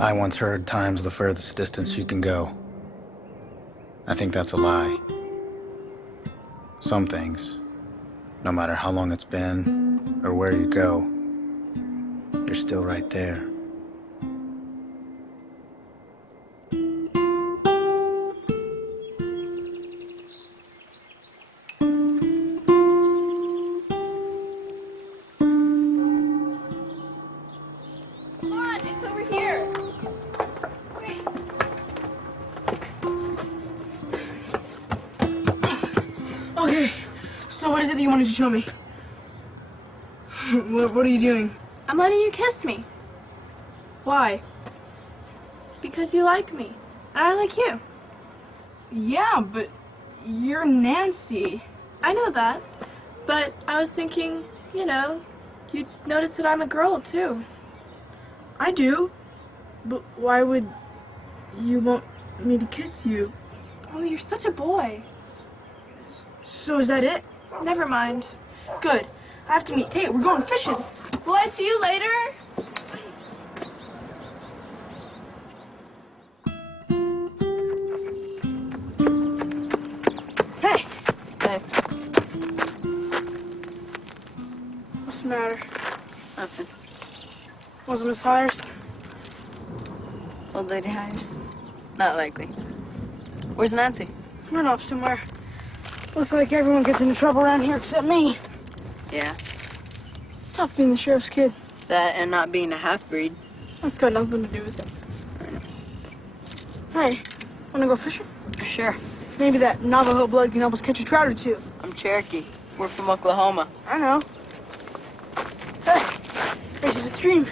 I once heard time's the furthest distance you can go. I think that's a lie. Some things, no matter how long it's been or where you go, you're still right there. To show me. What are you doing? I'm letting you kiss me. Why? Because you like me. And I like you. Yeah, but you're Nancy. I know that. But I was thinking, you know, you'd notice that I'm a girl, too. I do. But why would you want me to kiss you? Oh, you're such a boy. So is that it? Never mind. Good. I have to meet Tate. We're going fishing. Will I see you later? Hey! Hey. What's the matter? Nothing. Was it Miss Hires? Old lady Hires? Not likely. Where's Nancy? Run off somewhere. Looks like everyone gets into trouble around here except me. Yeah. It's tough being the sheriff's kid. That and not being a half-breed. That's got nothing to do with it. Hey, wanna go fishing? Sure. Maybe that Navajo blood can help us catch a trout or two. I'm Cherokee. We're from Oklahoma. I know. Hey, there's the stream.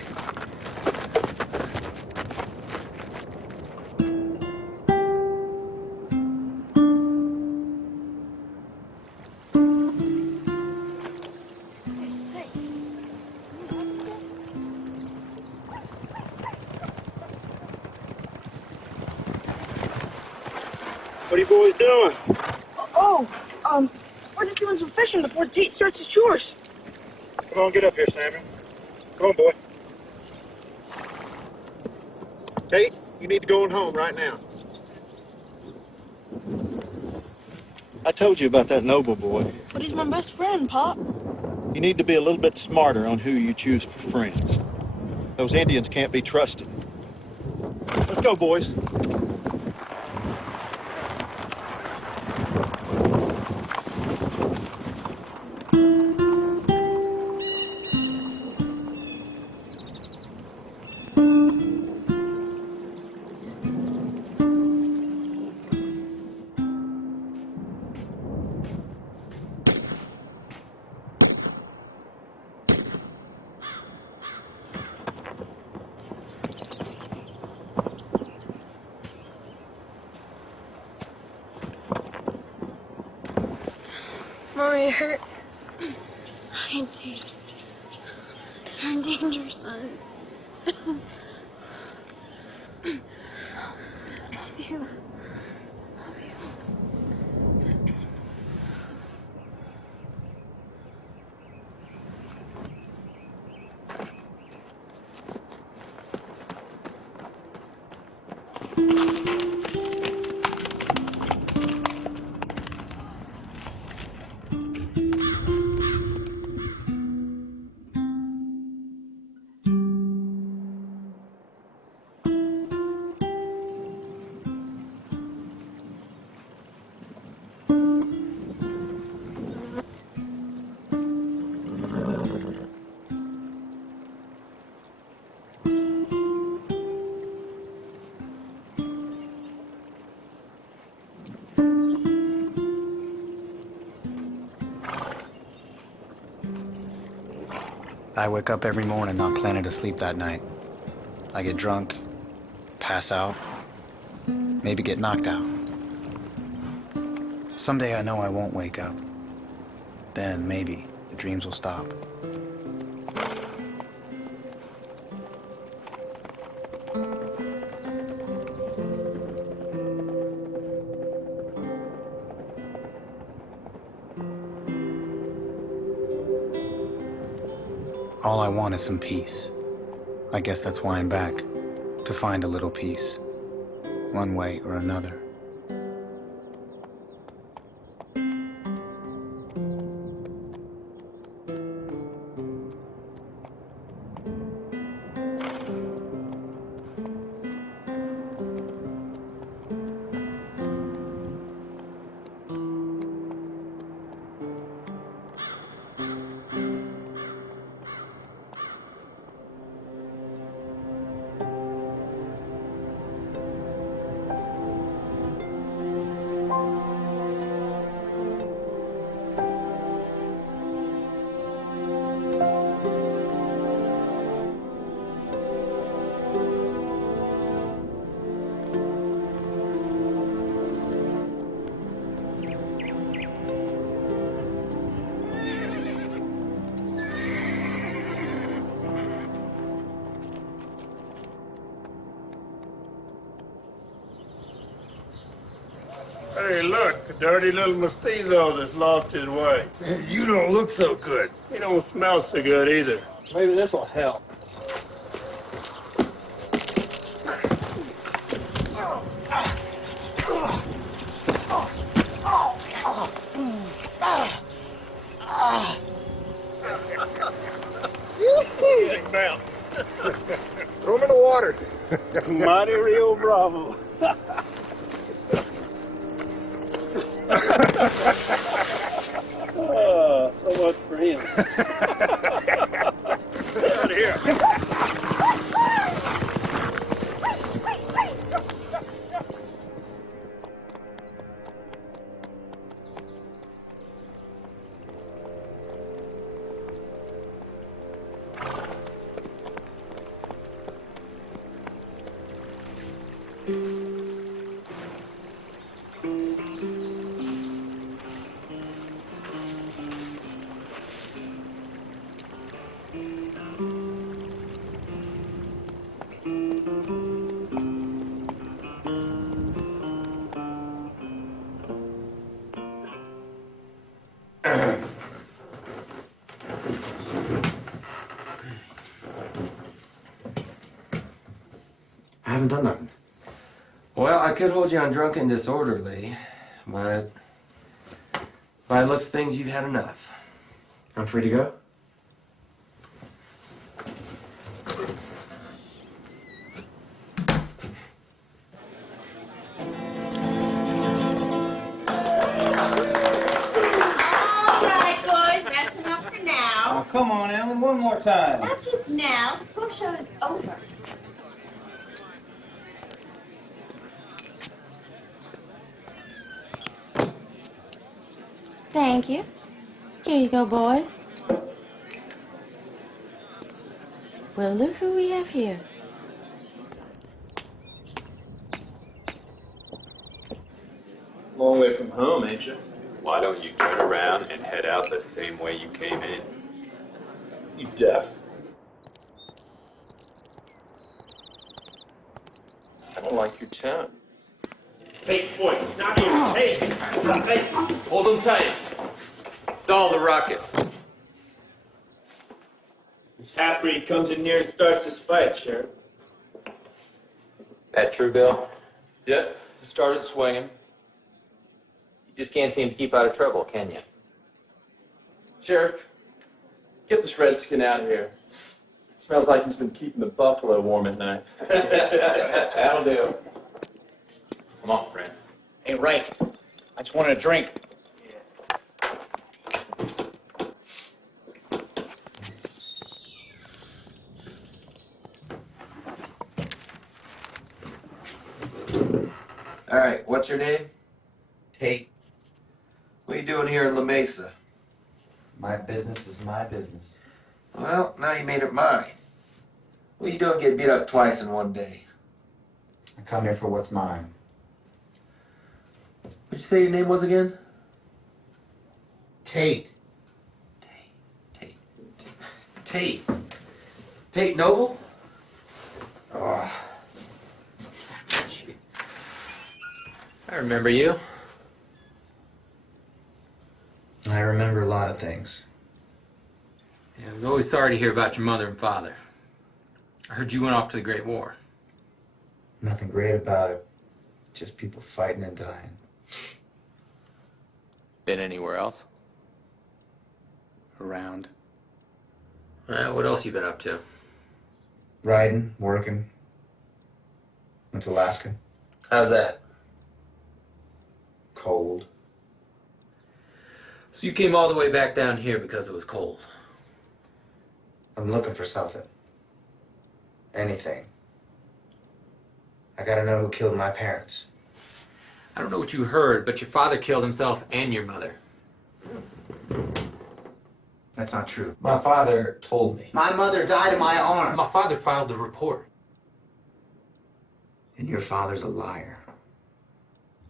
What are you boys doing? We're just doing some fishing before Tate starts his chores. Come on, get up here, Samuel. Come on, boy. Tate, you need to go on home right now. I told you about that Noble boy. But he's my best friend, Pop. You need to be a little bit smarter on who you choose for friends. Those Indians can't be trusted. Let's go, boys. Mommy hurt. I did. You're in danger, son. Love you. Love you. I wake up every morning not planning to sleep that night. I get drunk, pass out, maybe get knocked out. Someday I know I won't wake up. Then maybe the dreams will stop. All I want is some peace. I guess that's why I'm back, to find a little peace, one way or another. Hey, look, a dirty little mestizo that's lost his way. You don't look so good. He don't smell so good either. Maybe this'll help. Big bounce. Throw him in the water. Mighty Rio Bravo. Oh, so much for him. Get out of here. I haven't done nothing. Well, I could hold you on drunk and disorderly, but by the looks of things, you've had enough. I'm free to go? Oh, come on, Ellen, one more time. Not just now. The full show is over. Thank you. Here you go, boys. Well, look who we have here. Long way from home, ain't you? Why don't you turn around and head out the same way you came in? You deaf? I don't like your tone. Hey, boy, not here. Hey, stop, hey. Hold them tight. It's all the ruckus. This half-breed comes in here and starts this fight, Sheriff. That true, Bill? Yep, he started swinging. You just can't seem to keep out of trouble, can you? Sheriff, get this redskin out of here. Smells like he's been keeping the buffalo warm at night. That'll do. Come on, friend. Hey, Rank, I just wanted a drink. All right, what's your name? Tate, What are you doing here in La Mesa? my business is my business. Well, now you made it mine. What are you doing getting beat up twice in one day? I come here for what's mine. What'd you say your name was again? Tate. Tate. Tate Noble? Oh, I remember you. I remember a lot of things. Yeah, I was always sorry to hear about your mother and father. I heard you went off to the Great War. Nothing great about it. Just people fighting and dying. Been anywhere else? Around. What else you been up to? Riding, working. Went to Alaska. How's that? Cold. So you came all the way back down here because it was cold. I'm looking for something. Anything. I gotta know who killed my parents. I don't know what you heard, but your father killed himself and your mother. That's not true. My father told me. My mother died in my arms. My father filed the report. And your father's a liar.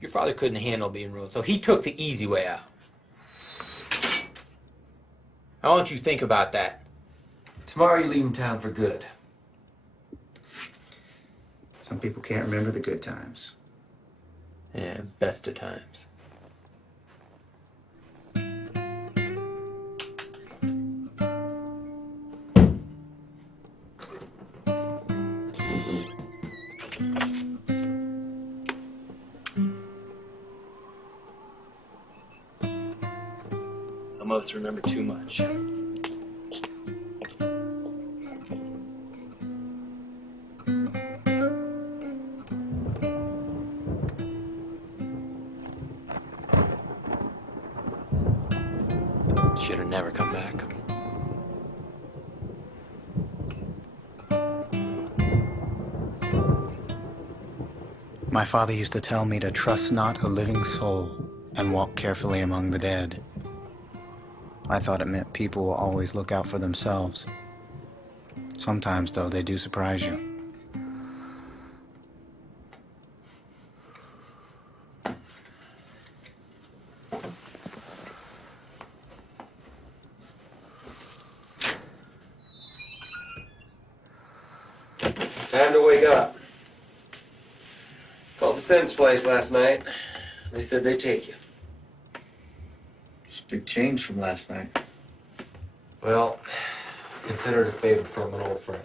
Your father couldn't handle being ruined, so he took the easy way out. I want you to think about that. Tomorrow you're leaving town for good. Some people can't remember the good times. Yeah, best of times. Some of us remember too much. Should have never come back. My father used to tell me to trust not a living soul and walk carefully among the dead. I thought it meant people will always look out for themselves. Sometimes, though, they do surprise you. Time to wake up. Called the Sims place last night. They said they'd take you. It's big change from last night. Well, consider it a favor from an old friend.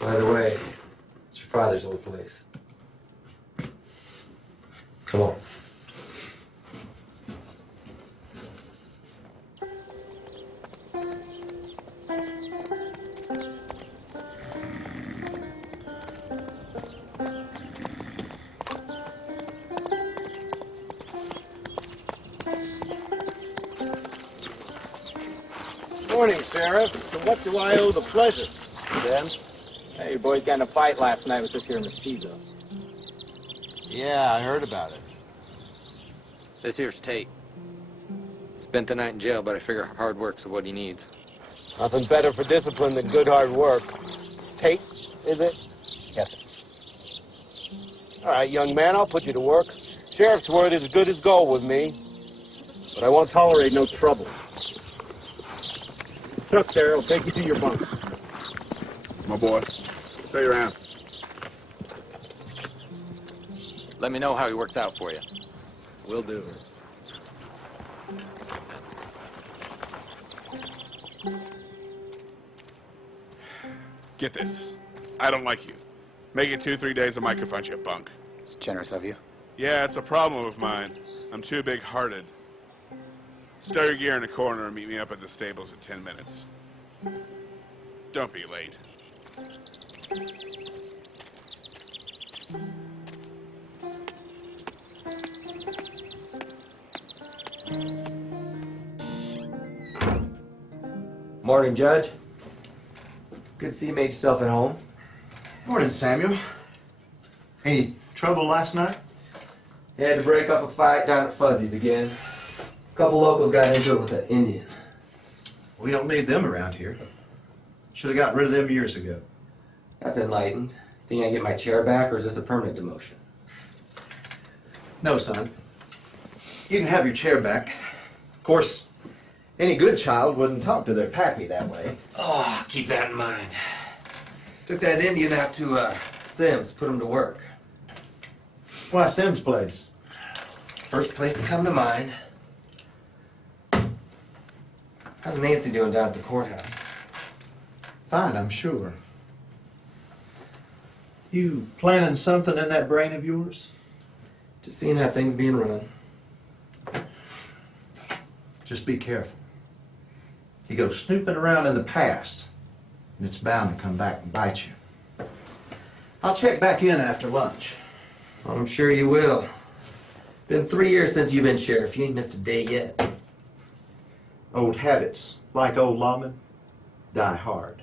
By the way, it's your father's old place. Come on. Morning, Sheriff. To what do I owe the pleasure? James? Hey, your boys got in a fight last night with this here mestizo. Yeah, I heard about it. This here's Tate. Spent the night in jail, but I figure hard work's what he needs. Nothing better for discipline than good hard work. Tate, is it? Yes, sir. All right, young man, I'll put you to work. Sheriff's word is as good as gold with me, but I won't tolerate no trouble. Chuck there will take you to your bunk. My boy, stay around. Let me know how he works out for you. Will do. Get this. I don't like you. Make it 2-3 days, I might confront you at bunk. It's generous of you. Yeah, it's a problem of mine. I'm too big-hearted. Stow your gear in a corner and meet me up at the stables in 10 minutes. Don't be late. Morning, Judge. Good to see you made yourself at home. Morning, Samuel. Any trouble last night? Had to break up a fight down at Fuzzy's again. A couple locals got into it with an Indian. We don't need them around here. Should have gotten rid of them years ago. That's enlightened. Think I can get my chair back, or is this a permanent demotion? No, son. You can have your chair back. Of course, any good child wouldn't talk to their pappy that way. Oh, keep that in mind. Took that Indian out to Sims, put him to work. Why Sim's place? First place to come to mind. How's Nancy doing down at the courthouse? Fine, I'm sure. You planning something in that brain of yours? Just seeing how things being run. Just be careful. You go snooping around in the past, and it's bound to come back and bite you. I'll check back in after lunch. I'm sure you will. Been 3 years since you've been sheriff. You ain't missed a day yet. Old habits, like old lawmen, die hard.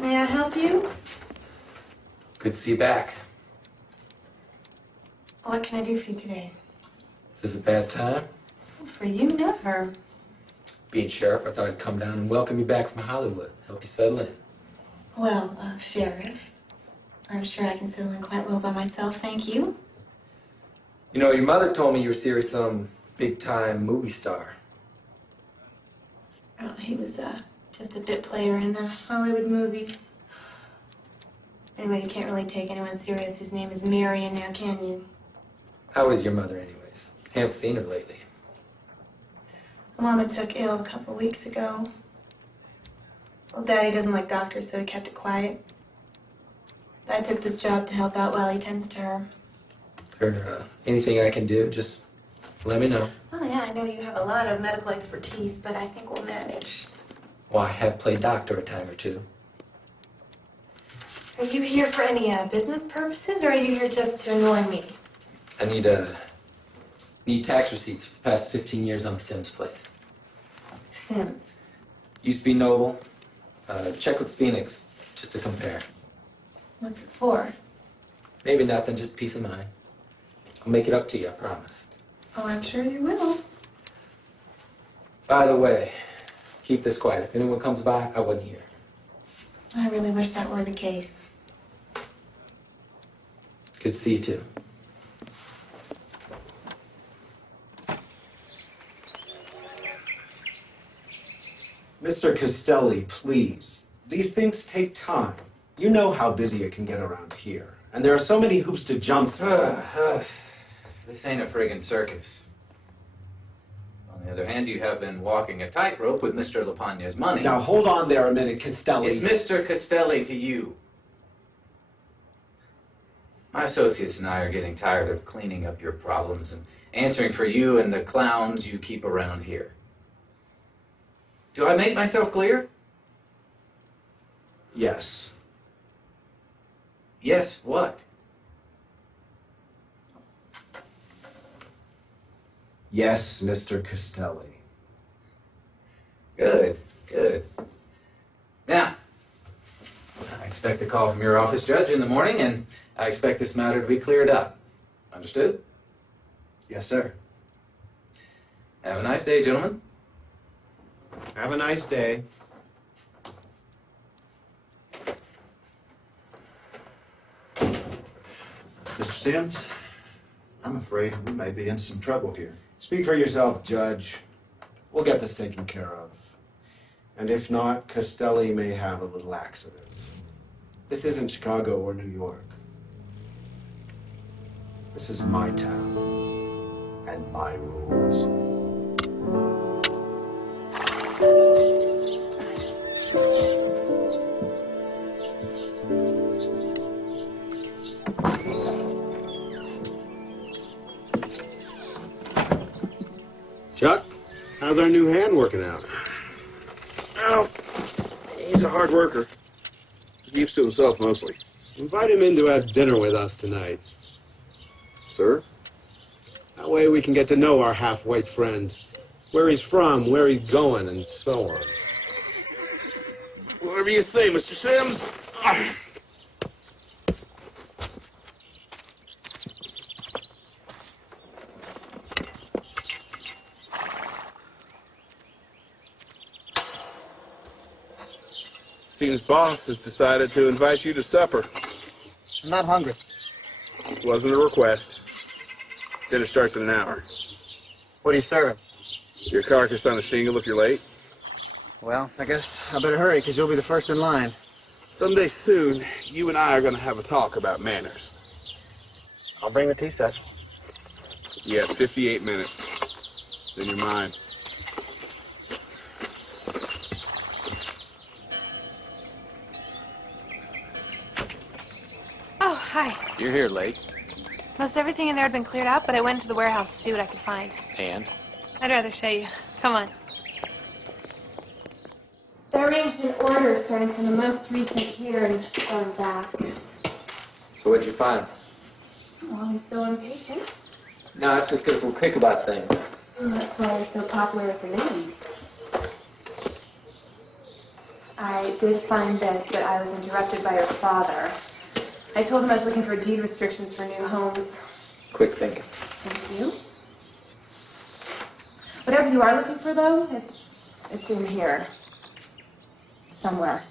May I help you? Good to see you back. What can I do for you today? Is this a bad time? For you, never. Being sheriff, I thought I'd come down and welcome you back from Hollywood. Help you settle in. Well, Sheriff, I'm sure I can settle in quite well by myself, thank you. You know, your mother told me you were seriously some big-time movie star. Oh, he was just a bit player in Hollywood movies. Anyway, you can't really take anyone serious whose name is Marion now, can you? How is your mother, anyways? Haven't seen her lately. Mama took ill a couple weeks ago. Well, Daddy doesn't like doctors, so he kept it quiet. I took this job to help out while he tends to her. Is there anything I can do? Just let me know. Oh, yeah, I know you have a lot of medical expertise, but I think we'll manage. Well, I have played doctor a time or two. Are you here for any business purposes, or are you here just to annoy me? I need tax receipts for the past 15 years on the Sims place. Sims. Used to be Noble. Check with Phoenix, just to compare. What's it for? Maybe nothing, just peace of mind. I'll make it up to you, I promise. Oh, I'm sure you will. By the way, keep this quiet. If anyone comes by, I wouldn't hear. I really wish that were the case. Good to see you, too. Mr. Castelli, please. These things take time. You know how busy it can get around here. And there are so many hoops to jump through. This ain't a friggin' circus. On the other hand, you have been walking a tightrope with Mr. LaPagna's money. Now hold on there a minute, Castelli. It's Mr. Castelli to you. My associates and I are getting tired of cleaning up your problems and answering for you and the clowns you keep around here. Do I make myself clear? Yes. Yes, what? Yes, Mr. Castelli. Good, good. Now, I expect a call from your office judge in the morning, and I expect this matter to be cleared up. Understood? Yes, sir. Have a nice day, gentlemen. Have a nice day. Mr. Sims, I'm afraid we may be in some trouble here. Speak for yourself, Judge. We'll get this taken care of. And if not, Castelli may have a little accident. This isn't Chicago or New York. This is my town and my rules. Chuck, how's our new hand working out? Oh, he's a hard worker. He keeps to himself mostly. Invite him in to have dinner with us tonight. Sir? That way we can get to know our half-white friend. Where he's from, where he's going, and so on. Whatever you say, Mr. Sims. Seems boss has decided to invite you to supper. I'm not hungry. Wasn't a request. Dinner starts in an hour. What are you serving? Your carcass on a shingle if you're late. Well, I guess I better hurry, because you'll be the first in line. Someday soon, you and I are going to have a talk about manners. I'll bring the tea set. You have 58 minutes. Then you're mine. Oh, hi. You're here late. Most everything in there had been cleared out, but I went into the warehouse to see what I could find. And? I'd rather show you. Come on. They're arranged in order, starting from the most recent here and going back. So what'd you find? Oh, he's so impatient. No, that's just because we're quick about things. That's why we're so popular with the ladies. I did find this, but I was interrupted by your father. I told him I was looking for deed restrictions for new homes. Quick thinking. Thank you. Whatever you are looking for, though, it's in here. Somewhere.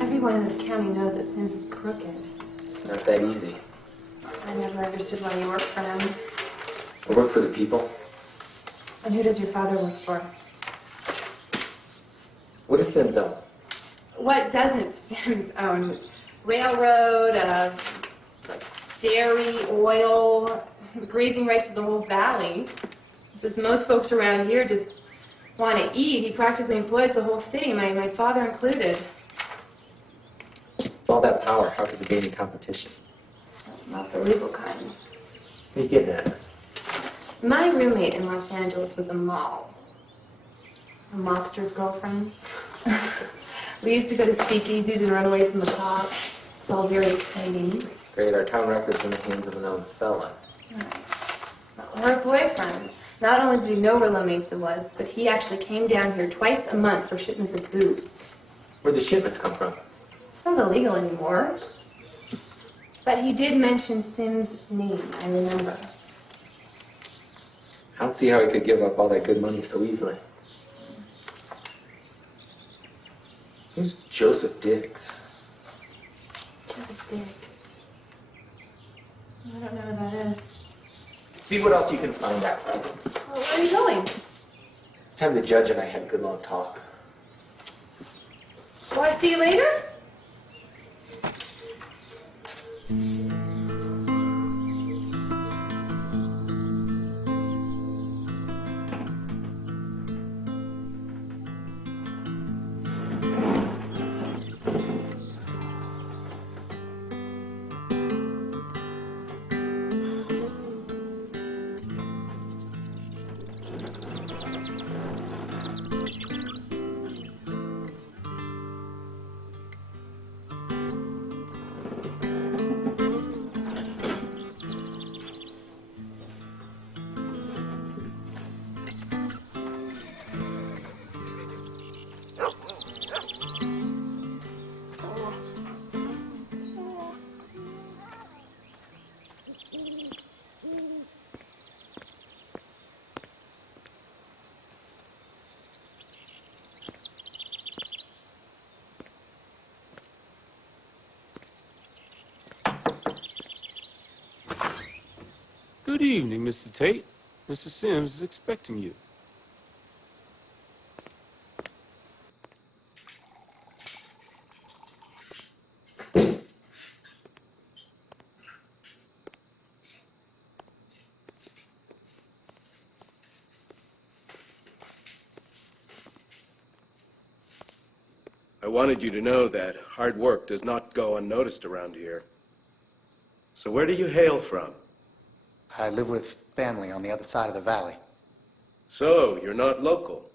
Everyone in this county knows that Sims is crooked. It's not that easy. I never understood why you worked for him. I work for the people. And who does your father work for? What does Sims own? What doesn't Sims own? Railroad, dairy, oil, grazing rights to the whole valley. Since most folks around here just want to eat, he practically employs the whole city, my father included. With all that power, how could there be any competition? Not the legal kind. What are you getting at? My roommate in Los Angeles was a mall. A mobster's girlfriend. We used to go to speakeasies and run away from the cops. It's all very exciting. Great, our town record's in the hands of a known fella. Her boyfriend. Not only did he know where La Mesa was, but he actually came down here twice a month for shipments of booze. Where'd the shipments come from? It's not illegal anymore. But he did mention Sim's name, I remember. I don't see how he could give up all that good money so easily. Who's Joseph Diggs? Joseph Diggs. I don't know who that is. See what else you can find out. Well, where are you going? It's time the judge and I had a good long talk. Will I see you later? Good evening, Mr. Tate. Mr. Sims is expecting you. I wanted you to know that hard work does not go unnoticed around here. So where do you hail from? I live with family on the other side of the valley. So, you're not local.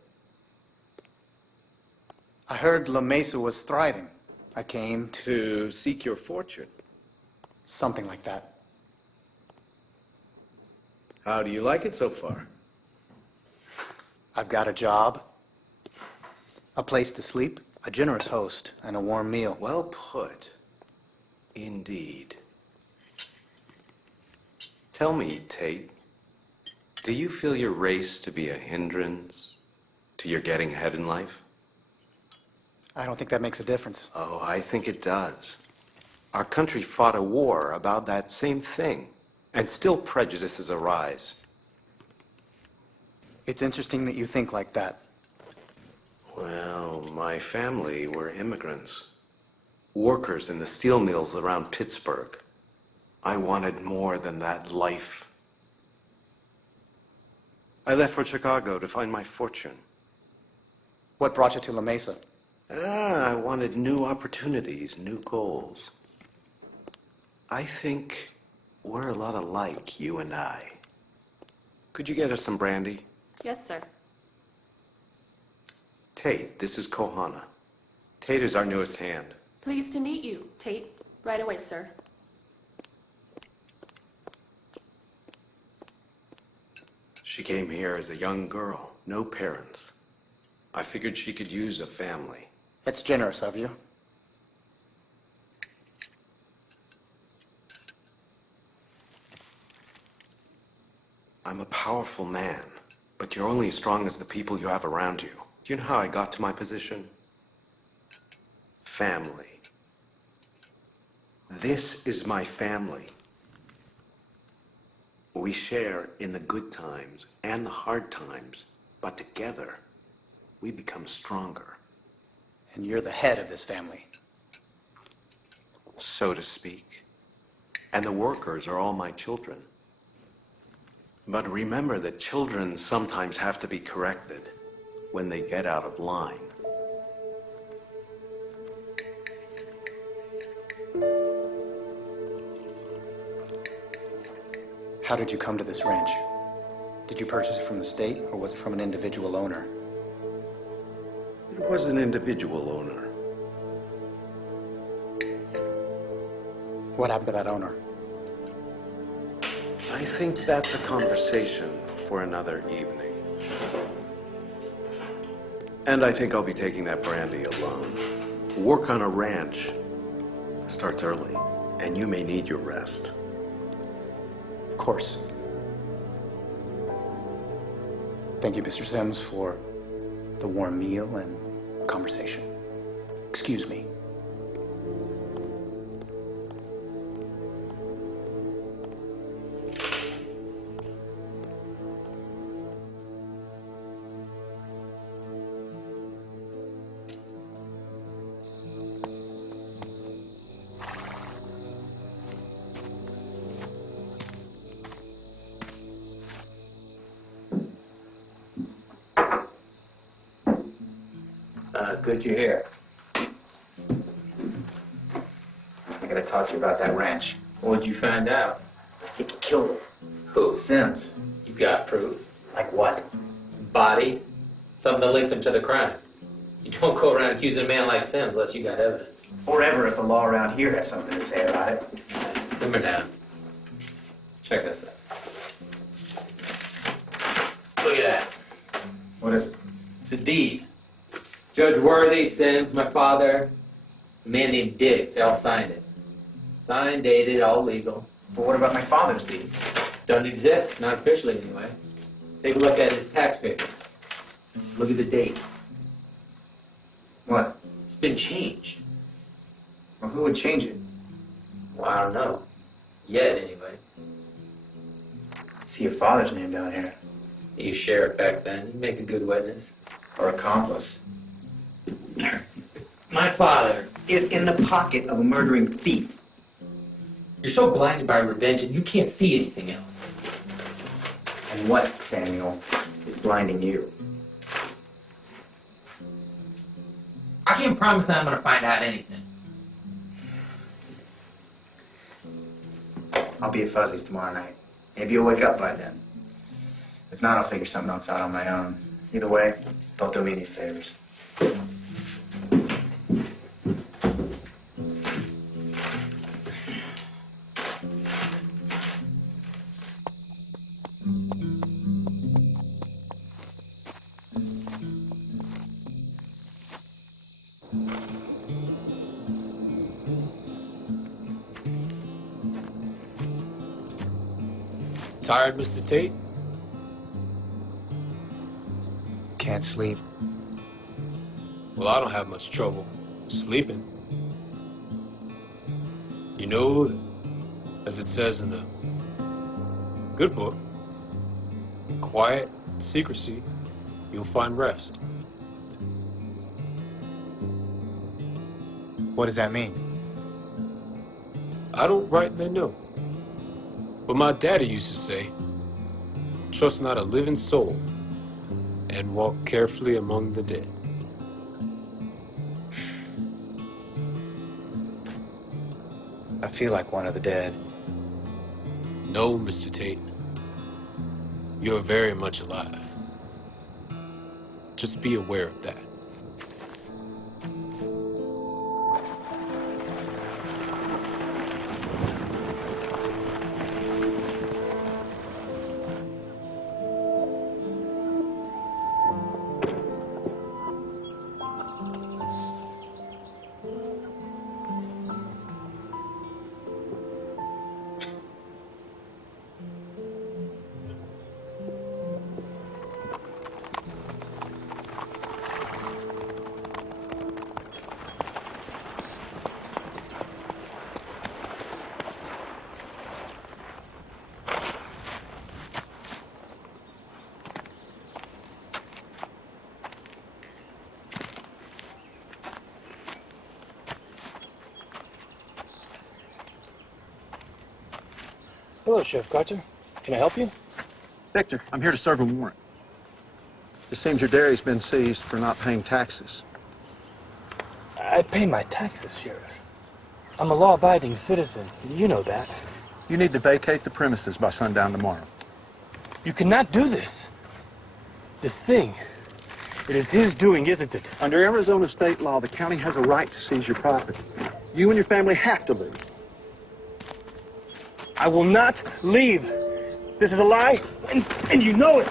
I heard La Mesa was thriving. I came to seek your fortune. Something like that. How do you like it so far? I've got a job, a place to sleep, a generous host, and a warm meal. Well put. Indeed. Tell me, Tate, do you feel your race to be a hindrance to your getting ahead in life? I don't think that makes a difference. Oh, I think it does. Our country fought a war about that same thing, and still prejudices arise. It's interesting that you think like that. Well, my family were immigrants, workers in the steel mills around Pittsburgh. I wanted more than that life. I left for Chicago to find my fortune. What brought you to La Mesa? I wanted new opportunities, new goals. I think we're a lot alike, you and I. Could you get us some brandy? Yes, sir. Tate, this is Kohana. Tate is our newest hand. Pleased to meet you, Tate. Right away, sir. She came here as a young girl, no parents. I figured she could use a family. It's generous of you. I'm a powerful man, but you're only as strong as the people you have around you. Do you know how I got to my position? Family. This is my family. We share in the good times and the hard times, but together, we become stronger. And you're the head of this family. So to speak. And the workers are all my children. But remember that children sometimes have to be corrected when they get out of line. How did you come to this ranch? Did you purchase it from the state, or was it from an individual owner? It was an individual owner. What happened to that owner? I think that's a conversation for another evening. And I think I'll be taking that brandy alone. Work on a ranch starts early, and you may need your rest. Of course. Thank you, Mr. Sims, for the warm meal and conversation. Excuse me. Good you're here. I gotta talk to you about that ranch. What'd you find out? I think he killed him. Who? Sims. You got proof? Like what? Body. Something that links him to the crime. You don't go around accusing a man like Sims unless you got evidence. Or ever if the law around here has something to say about it. Simmer down. Check this out. Look at that. What is it? It's a deed. Judge Worthy, Sims, my father, a man named Diggs, they all signed it. Signed, dated, all legal. But what about my father's deed? Doesn't exist, not officially anyway. Take a look at his tax papers. Look at the date. What? It's been changed. Well, who would change it? Well, I don't know. Yet, anyway. See your father's name down here. You sheriff back then. You make a good witness. Or accomplice. My father Is in the pocket of a murdering thief. You're so blinded by revenge and you can't see anything else. And what, Samuel, is blinding you? I can't promise that I'm going to find out anything. I'll be at Fuzzy's tomorrow night. Maybe you'll wake up by then. If not, I'll figure something else out on my own. Either way, don't do me any favors. Tired, Mr. Tate? Can't sleep. Well, I don't have much trouble sleeping. You know, as it says in the good book, in quiet secrecy, you'll find rest. What does that mean? I don't rightly know. But my daddy used to say, trust not a living soul and walk carefully among the dead. I feel like one of the dead. No, Mr. Tate. You're very much alive. Just be aware of that. Hello, Chef Carter. Can I help you? Victor, I'm here to serve a warrant. It seems your dairy's been seized for not paying taxes. I pay my taxes, Sheriff. I'm a law-abiding citizen. You know that. You need to vacate the premises by sundown tomorrow. You cannot do this. This thing, it is his doing, isn't it? Under Arizona state law, the county has a right to seize your property. You and your family have to leave. I will not leave. This is a lie, and you know it.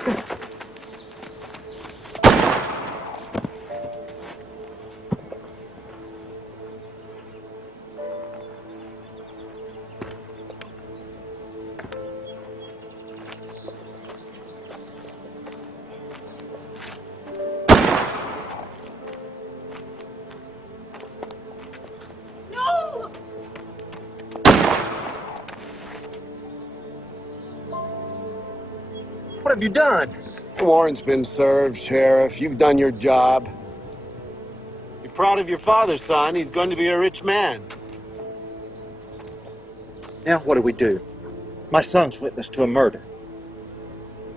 What have you done? The warrant's been served, Sheriff. You've done your job. You're proud of your father, son. He's going to be a rich man. Now what do we do? My son's witness to a murder.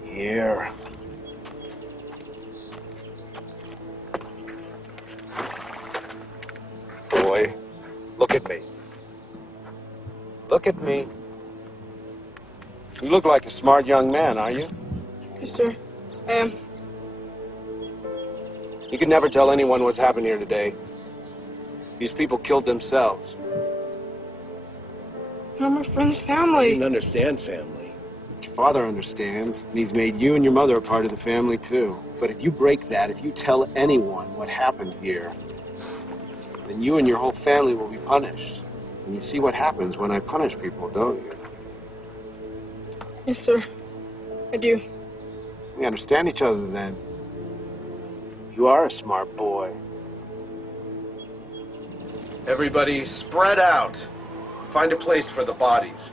Here. Boy, look at me. Look at me. You look like a smart young man, are you? Yes, sir. I am. You can never tell anyone what's happened here today. These people killed themselves. I'm my friend's I family. didn't understand family. Your father understands, and he's made you and your mother a part of the family, too. But if you break that, if you tell anyone what happened here, then you and your whole family will be punished. And you see what happens when I punish people, don't you? Yes, sir. I do. We understand each other then. You are a smart boy. Everybody spread out. Find a place for the bodies.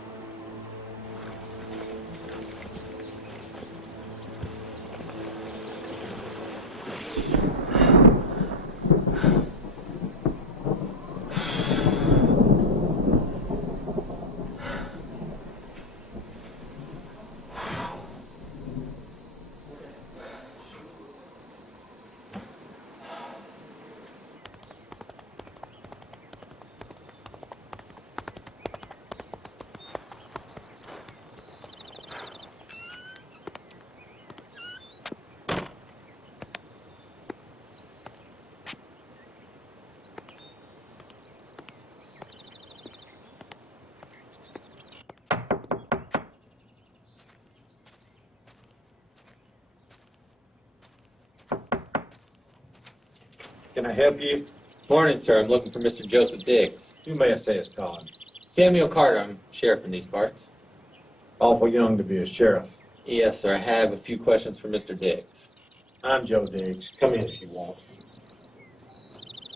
Can I help you? Morning, sir. I'm looking for Mr. Joseph Diggs. Who may I say is calling? Samuel Carter. I'm sheriff in these parts. Awful young to be a sheriff. Yes, sir. I have a few questions for Mr. Diggs. I'm Joe Diggs. Come in if you want.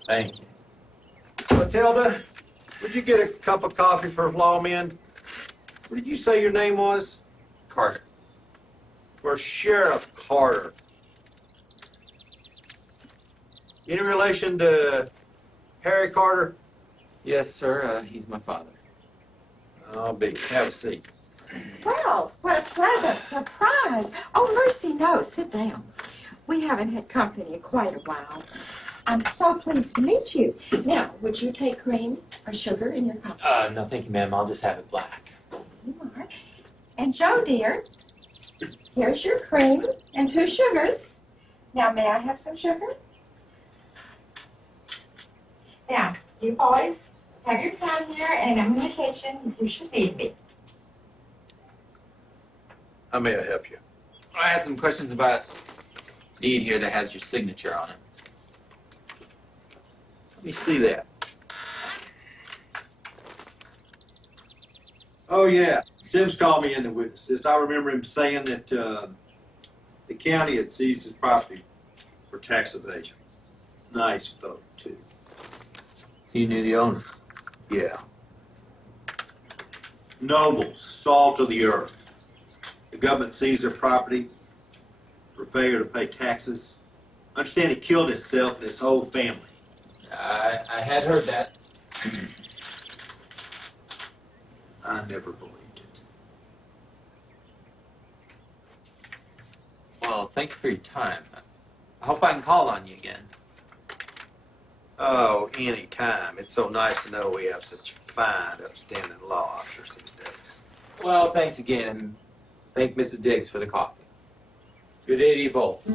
Thank you. Matilda, would you get a cup of coffee for lawmen? What did you say your name was? Carter. For Sheriff Carter. Any relation to Harry Carter? Yes, sir. He's my father. I'll be. Have a seat. Well, what a pleasant surprise. Oh, mercy, no. Sit down. We haven't had company in quite a while. I'm so pleased to meet you. Now, would you take cream or sugar in your coffee? No, thank you, ma'am. I'll just have it black. You are. And Joe, dear, here's your cream and 2 sugars. Now, may I have some sugar? Now, you boys have your time here, and I'm in the kitchen. You should feed me. How may I help you? I had some questions about a deed here that has your signature on it. Let me see that. Oh, yeah. Sims called me in the witnesses. I remember him saying that the county had seized his property for tax evasion. Nice vote, too. So you knew the owner? Yeah. Nobles, salt of the earth. The government seized their property for failure to pay taxes. I understand he killed himself and his whole family. I had heard that. I never believed it. Well, thank you for your time. I hope I can call on you again. Oh, any time. It's so nice to know we have such fine, upstanding law officers these days. Well, thanks again, and thank Mrs. Diggs for the coffee. Good day to you both.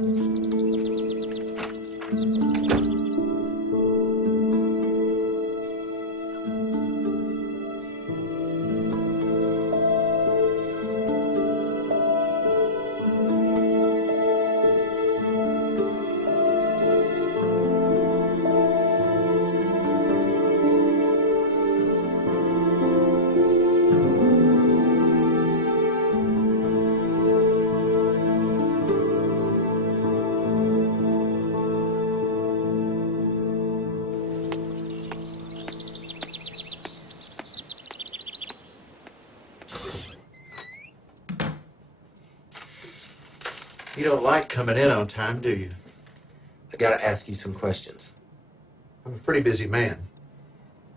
You don't like coming in on time, do you? I gotta ask you some questions. I'm a pretty busy man.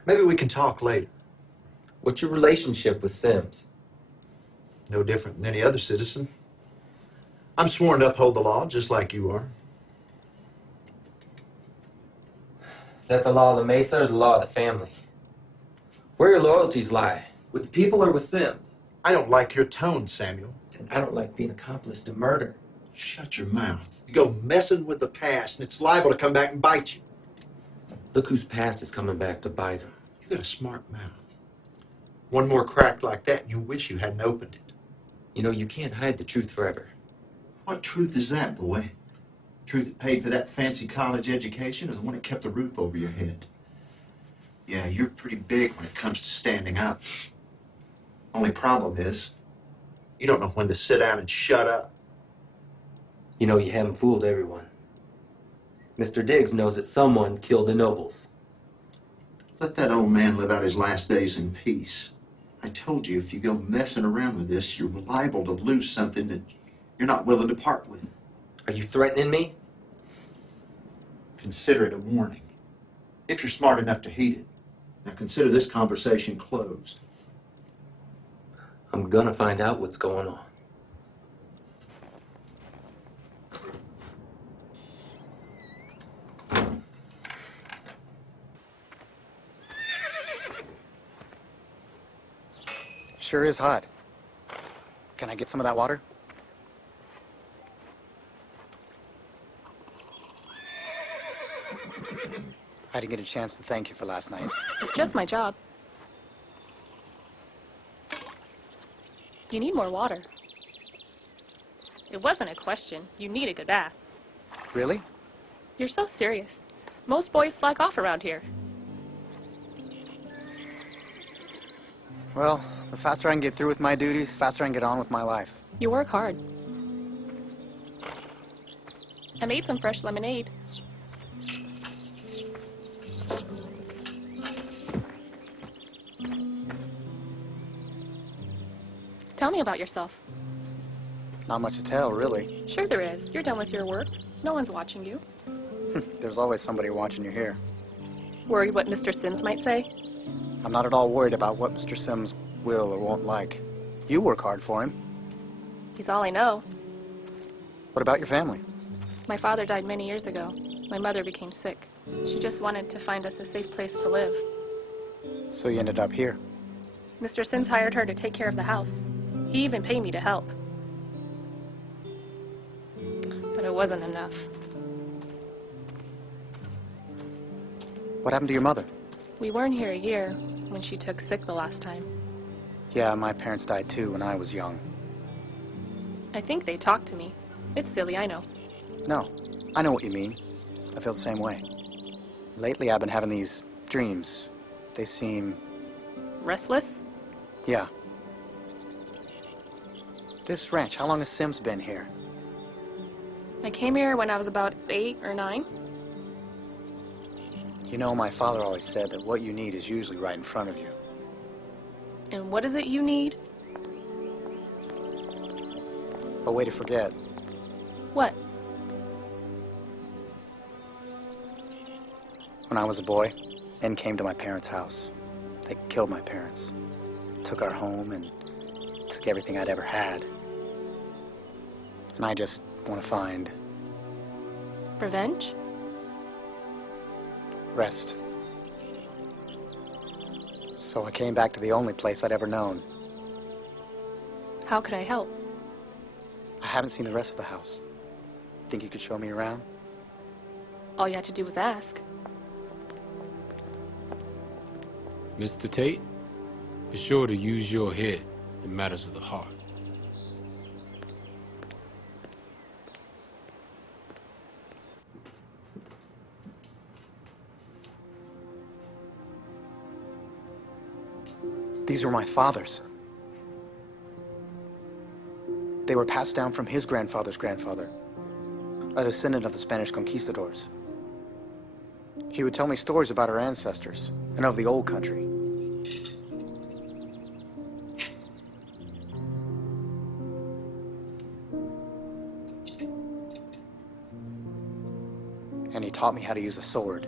Maybe we can talk later. What's your relationship with Sims? No different than any other citizen. I'm sworn to uphold the law just like you are. Is that the law of the Mesa or the law of the family? Where your loyalties lie? With the people or with Sims? I don't like your tone, Samuel. And I don't like being accomplice to murder. Shut your mouth. You go messing with the past, and it's liable to come back and bite you. Look whose past is coming back to bite him. You got a smart mouth. One more crack like that, and you wish you hadn't opened it. You know, you can't hide the truth forever. What truth is that, boy? Truth that paid for that fancy college education, or the one that kept the roof over your head? Yeah, you're pretty big when it comes to standing up. Only problem is, you don't know when to sit down and shut up. You know, you haven't fooled everyone. Mr. Diggs knows that someone killed the Nobles. Let that old man live out his last days in peace. I told you, if you go messing around with this, you're liable to lose something that you're not willing to part with. Are you threatening me? Consider it a warning. If you're smart enough to heed it. Now consider this conversation closed. I'm gonna find out what's going on. Sure is hot. Can I get some of that water? I didn't get a chance to thank you for last night. It's just my job. You need more water. It wasn't a question. You need a good bath. Really? You're so serious. Most boys slack off around here. Well, the faster I can get through with my duties, the faster I can get on with my life. You work hard. I made some fresh lemonade. Tell me about yourself. Not much to tell, really. Sure there is. You're done with your work. No one's watching you. There's always somebody watching you here. Worried what Mr. Sims might say? I'm not at all worried about what Mr. Sims will or won't like. You work hard for him. He's all I know. What about your family? My father died many years ago. My mother became sick. She just wanted to find us a safe place to live. So you ended up here. Mr. Sims hired her to take care of the house. He even paid me to help. But it wasn't enough. What happened to your mother? We weren't here a year when she took sick the last time. Yeah, my parents died too when I was young. I think they talked to me. It's silly, I know. No, I know what you mean. I feel the same way. Lately I've been having these dreams. They seem... Restless? Yeah. This ranch, how long has Sims been here? I came here when I was about 8 or 9. You know, my father always said that what you need is usually right in front of you. And what is it you need? A way to forget. What? When I was a boy, men came to my parents' house. They killed my parents, took our home, and took everything I'd ever had. And I just want to find... Revenge? Rest. So I came back to the only place I'd ever known. How could I help? I haven't seen the rest of the house. Think you could show me around? All you had to do was ask. Mr. Tate, be sure to use your head in matters of the heart. These were my father's. They were passed down from his grandfather's grandfather, a descendant of the Spanish conquistadors. He would tell me stories about our ancestors and of the old country. And he taught me how to use a sword.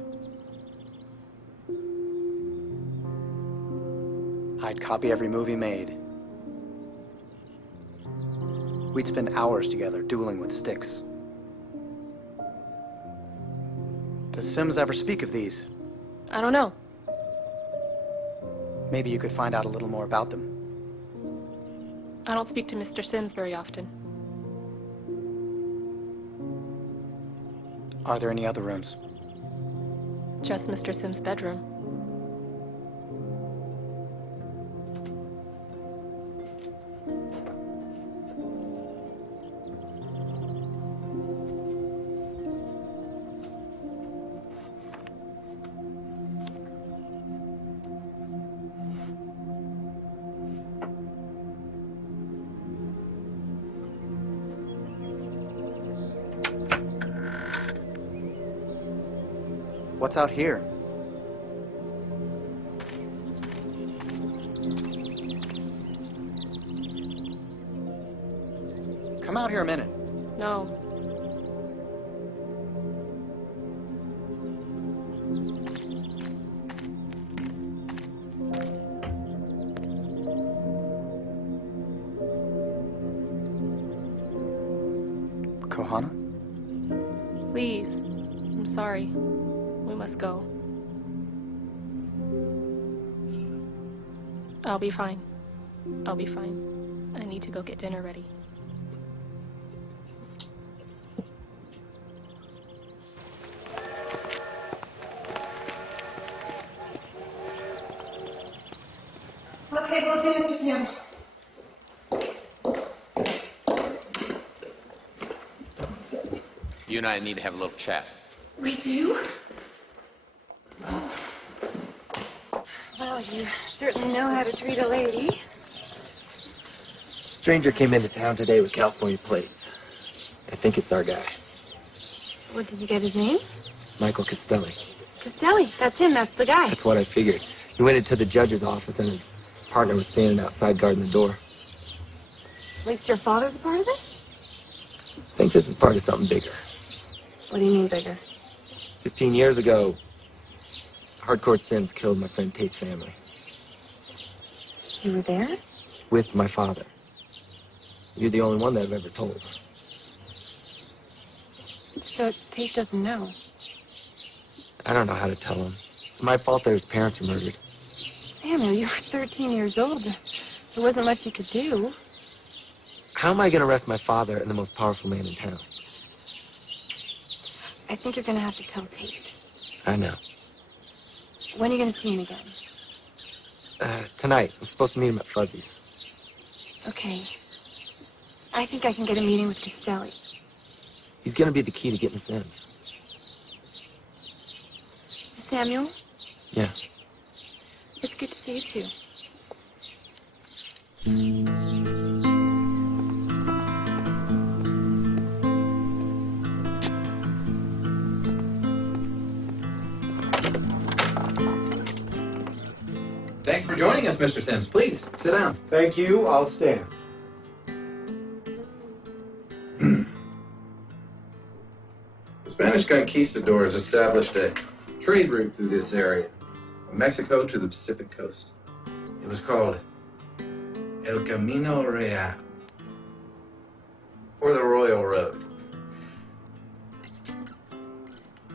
I'd copy every movie made. We'd spend hours together dueling with sticks. Does Sims ever speak of these? I don't know. Maybe you could find out a little more about them. I don't speak to Mr. Sims very often. Are there any other rooms? Just Mr. Sims' bedroom. What's out here? Come out here a minute. No. Kohana? Please. I'm sorry. We must go. I'll be fine. I'll be fine. I need to go get dinner ready. Okay, we'll do, Mr. Kim. You and I need to have a little chat. We do? Well, you certainly know how to treat a lady. Stranger came into town today with California plates. I think it's our guy, What, did you get his name? Michael Costelli. Costelli. That's him. That's the guy. That's what I figured. He went into the judge's office and his partner was standing outside guarding the door. At least your father's a part of this? I think this is part of something bigger. What do you mean bigger? 15 years ago, hardcore Sims killed my friend Tate's family. You were there? With my father. You're the only one that I've ever told. So Tate doesn't know. I don't know how to tell him. It's my fault that his parents were murdered. Samuel, you were 13 years old. There wasn't much you could do. How am I going to arrest my father and the most powerful man in town? I think you're gonna have to tell Tate. I know. When are you gonna see him again? Tonight. I'm supposed to meet him at Fuzzy's. Okay. I think I can get a meeting with Costelli. He's going to be the key to getting Sims. Samuel, Yeah. it's good to see you too. Thanks for joining us, Mr. Sims. Please, sit down. Thank you. I'll stand. The Spanish conquistadors established a trade route through this area, from Mexico to the Pacific coast. It was called El Camino Real, or the Royal Road.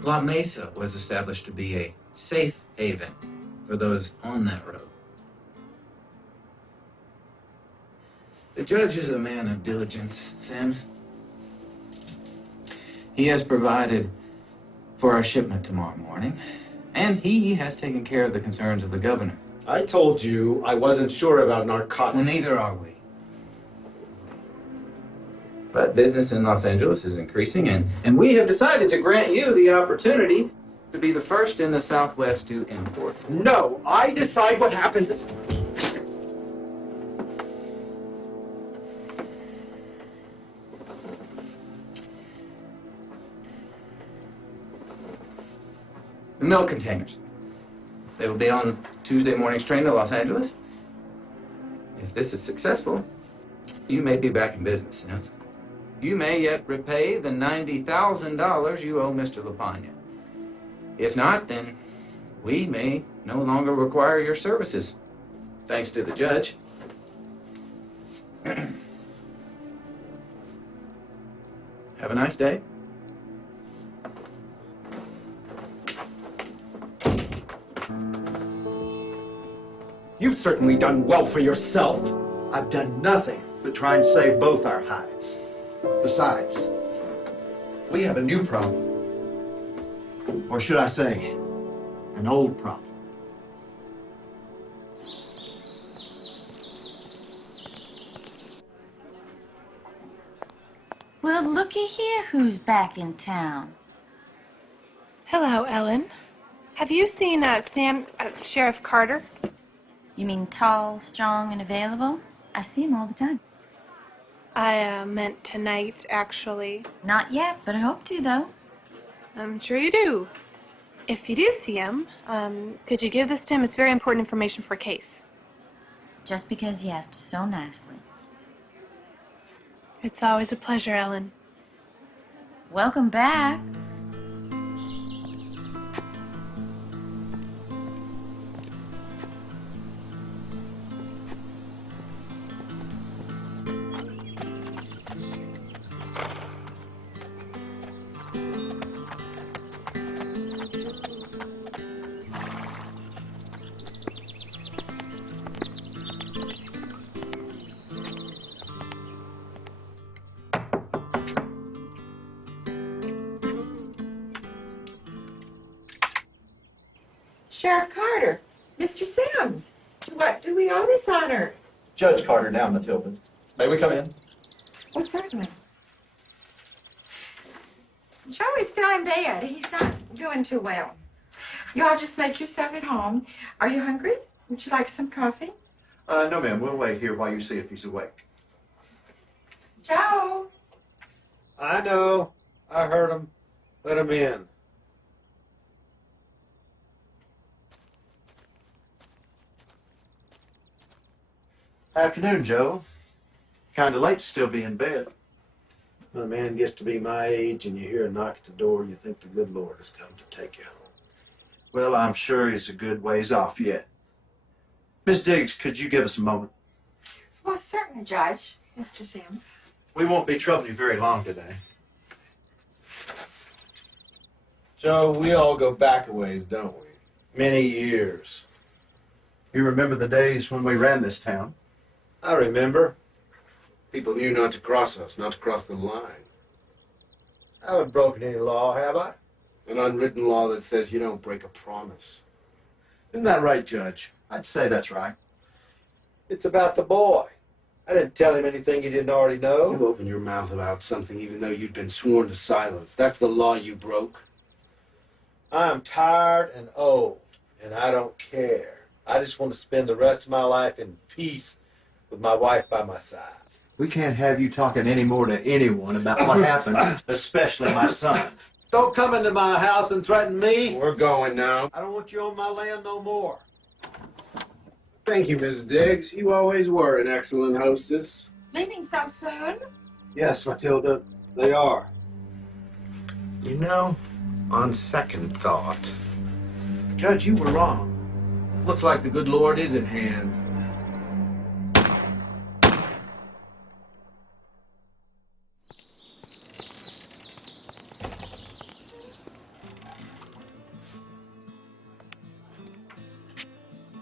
La Mesa was established to be a safe haven for those on that road. The judge is a man of diligence, Sims. He has provided for our shipment tomorrow morning, and he has taken care of the concerns of the governor. I told you I wasn't sure about narcotics. Well, neither are we. But business in Los Angeles is increasing, and we have decided to grant you the opportunity to be the first in the Southwest to import. No, I decide what happens. The milk containers. They will be on Tuesday morning's train to Los Angeles. If this is successful, you may be back in business, Sims. You may yet repay the $90,000 you owe Mr. LaPagna. If not, then we may no longer require your services, thanks to the judge. Have a nice day. You've certainly done well for yourself. I've done nothing but try and save both our hides. Besides, we have a new problem. Or should I say, an old problem. Well, looky here who's back in town. Hello, Ellen. Have you seen Sheriff Carter? You mean tall, strong, and available? I see him all the time. I meant tonight, actually. Not yet, but I hope to, though. I'm sure you do. If you do see him, could you give this to him? It's very important information for a case. Just because you asked so nicely. It's always a pleasure, Ellen. Welcome back. Sheriff Carter, Mr. Sims, what do we owe this honor? Judge Carter now, Matilda. May we come in? Well, certainly. Joe is still in bed. He's not doing too well. Y'all just make yourself at home. Are you hungry? Would you like some coffee? No, ma'am. We'll wait here while you see if he's awake. Joe! I know. I heard him. Let him in. Afternoon, Joe. Kinda late to still be in bed. When a man gets to be my age and you hear a knock at the door, you think the good Lord has come to take you home. Well, I'm sure he's a good ways off yet. Miss Diggs, could you give us a moment? Well, certainly, Judge. Mr. Sims. We won't be troubling you very long today. Joe, we all go back a ways, don't we? Many years. You remember the days when we ran this town? I remember. People knew not to cross us, not to cross the line. I haven't broken any law, have I? An unwritten law that says you don't break a promise. Isn't that right, Judge? I'd say that's right. It's about the boy. I didn't tell him anything he didn't already know. You opened your mouth about something even though you'd been sworn to silence. That's the law you broke. I'm tired and old, and I don't care. I just want to spend the rest of my life in peace with my wife by my side. We can't have you talking any more to anyone about what happened, especially my son. Don't come into my house and threaten me. We're going now. I don't want you on my land no more. Thank you, Miss Diggs. You always were an excellent hostess. Leaving so soon? Yes, Matilda, they are. You know, on second thought... Judge, you were wrong. Looks like the good Lord is at hand.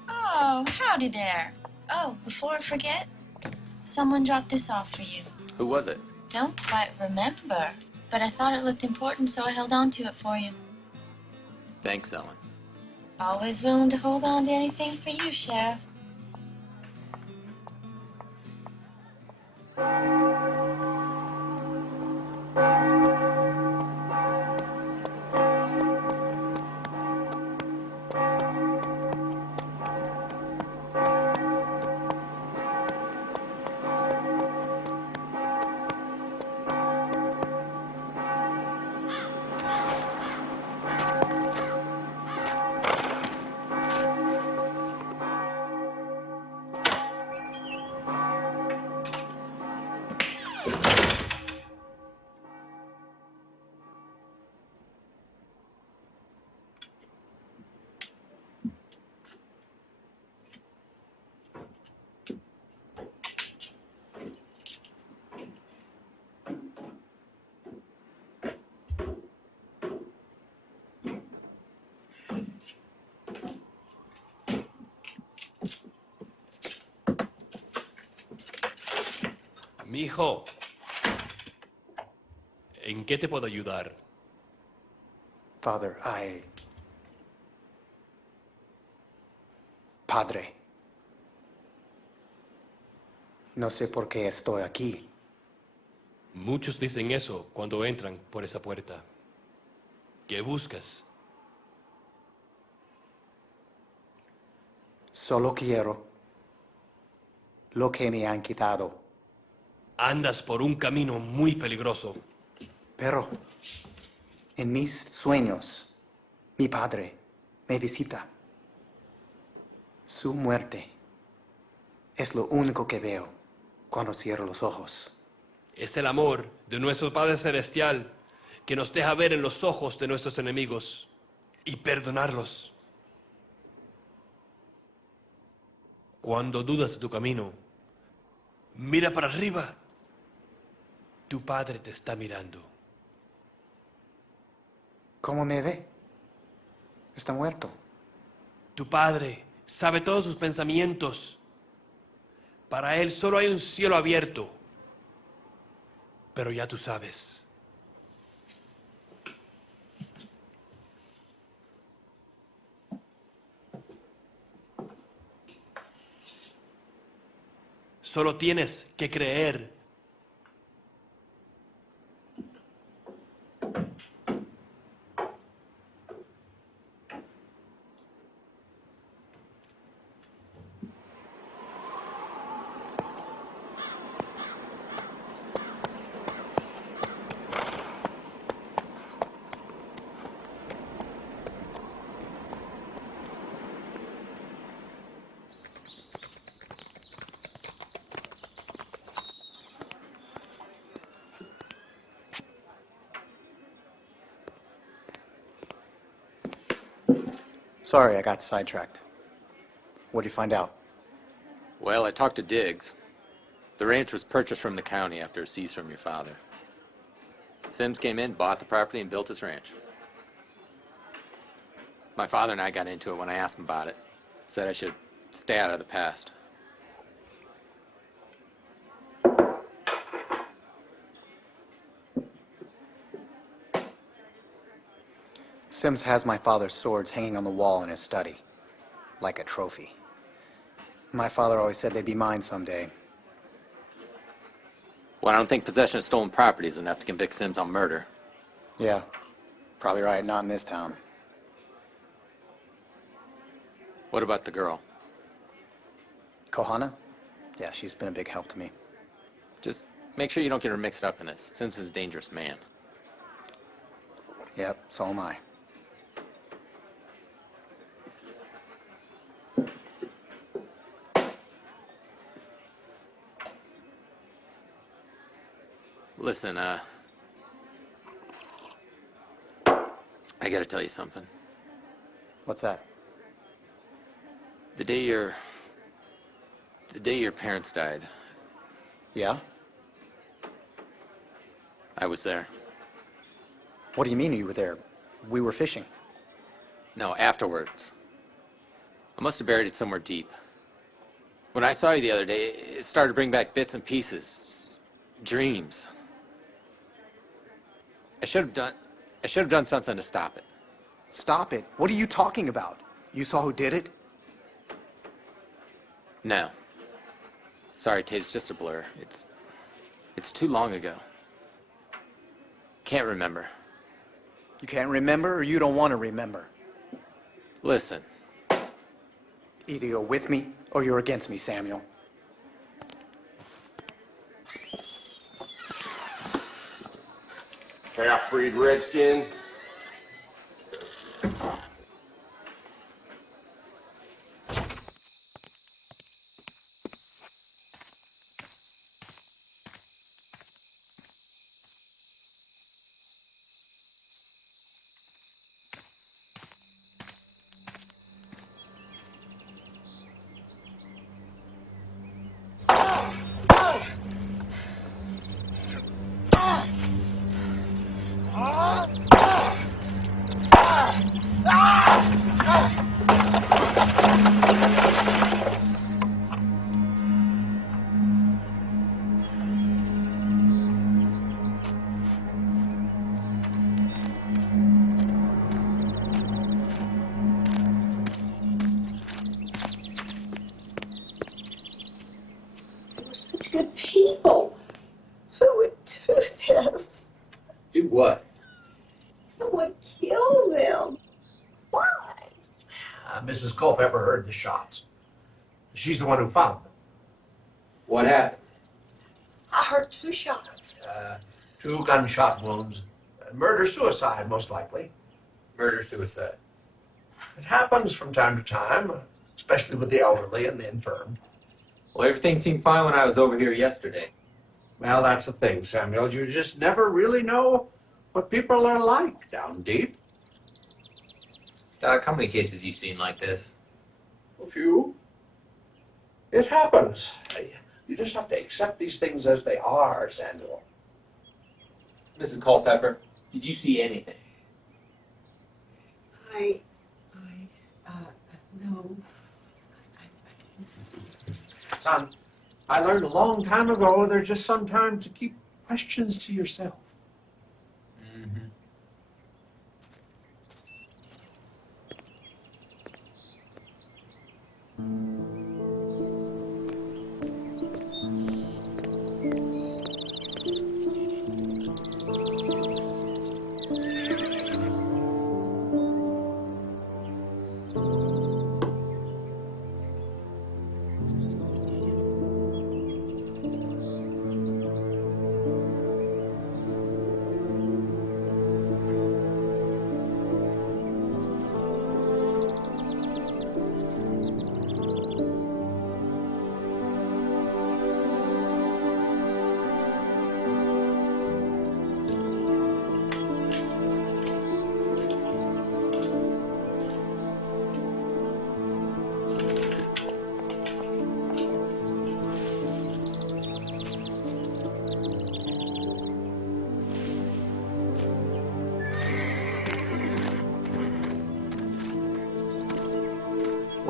Oh, howdy there. Oh, before I forget, someone dropped this off for you. Who was it? Don't quite remember, but I thought it looked important, so I held on to it for you. Thanks, Ellen. Always willing to hold on to anything for you, Sheriff. Mijo, ¿en qué te puedo ayudar? Father, Padre, no sé por qué estoy aquí. Muchos dicen eso cuando entran por esa puerta. ¿Qué buscas? Solo quiero lo que me han quitado. Andas por un camino muy peligroso. Pero en mis sueños, mi padre me visita. Su muerte es lo único que veo cuando cierro los ojos. Es el amor de nuestro Padre Celestial que nos deja ver en los ojos de nuestros enemigos y perdonarlos. Cuando dudas de tu camino, mira para arriba. Tu Padre te está mirando. ¿Cómo me ve? Está muerto. Tu Padre sabe todos sus pensamientos. Para Él solo hay un cielo abierto. Pero ya tú sabes. Solo tienes que creer. Sorry, I got sidetracked. What'd you find out? Well, I talked to Diggs. The ranch was purchased from the county after a cease from your father. Sims came in, bought the property, and built his ranch. My father and I got into it when I asked him about it. Said I should stay out of the past. Sims has my father's swords hanging on the wall in his study, like a trophy. My father always said they'd be mine someday. Well, I don't think possession of stolen property is enough to convict Sims on murder. Yeah, probably right, not in this town. What about the girl? Kohana? Yeah, she's been a big help to me. Just make sure you don't get her mixed up in this. Sims is a dangerous man. Yep, so am I. Listen, I gotta tell you something. What's that? The day your parents died. Yeah? I was there. What do you mean you were there? We were fishing. No, afterwards. I must have buried it somewhere deep. When I saw you the other day, it started to bring back bits and pieces. Dreams. I should have done something to stop it. Stop it. What are you talking about? You saw who did it? No. Sorry, Tate, it's just a blur. It's too long ago. Can't remember. You can't remember or you don't want to remember? Listen. Either you're with me or you're against me, Samuel. Half-breed redskin. Such good people. Who would do this? Do what? Someone kill them. Why? Mrs. Culpepper heard the shots. She's the one who found them. What happened? I heard 2 shots. 2 gunshot wounds. Murder-suicide, most likely. Murder-suicide. It happens from time to time, especially with the elderly and the infirm. Well, everything seemed fine when I was over here yesterday. Well, that's the thing, Samuel. You just never really know what people are like down deep. Doc, how many cases you seen like this? A few. It happens. You just have to accept these things as they are, Samuel. Mrs. Culpepper, did you see anything? No. Son, I learned a long time ago there's just some time to keep questions to yourself.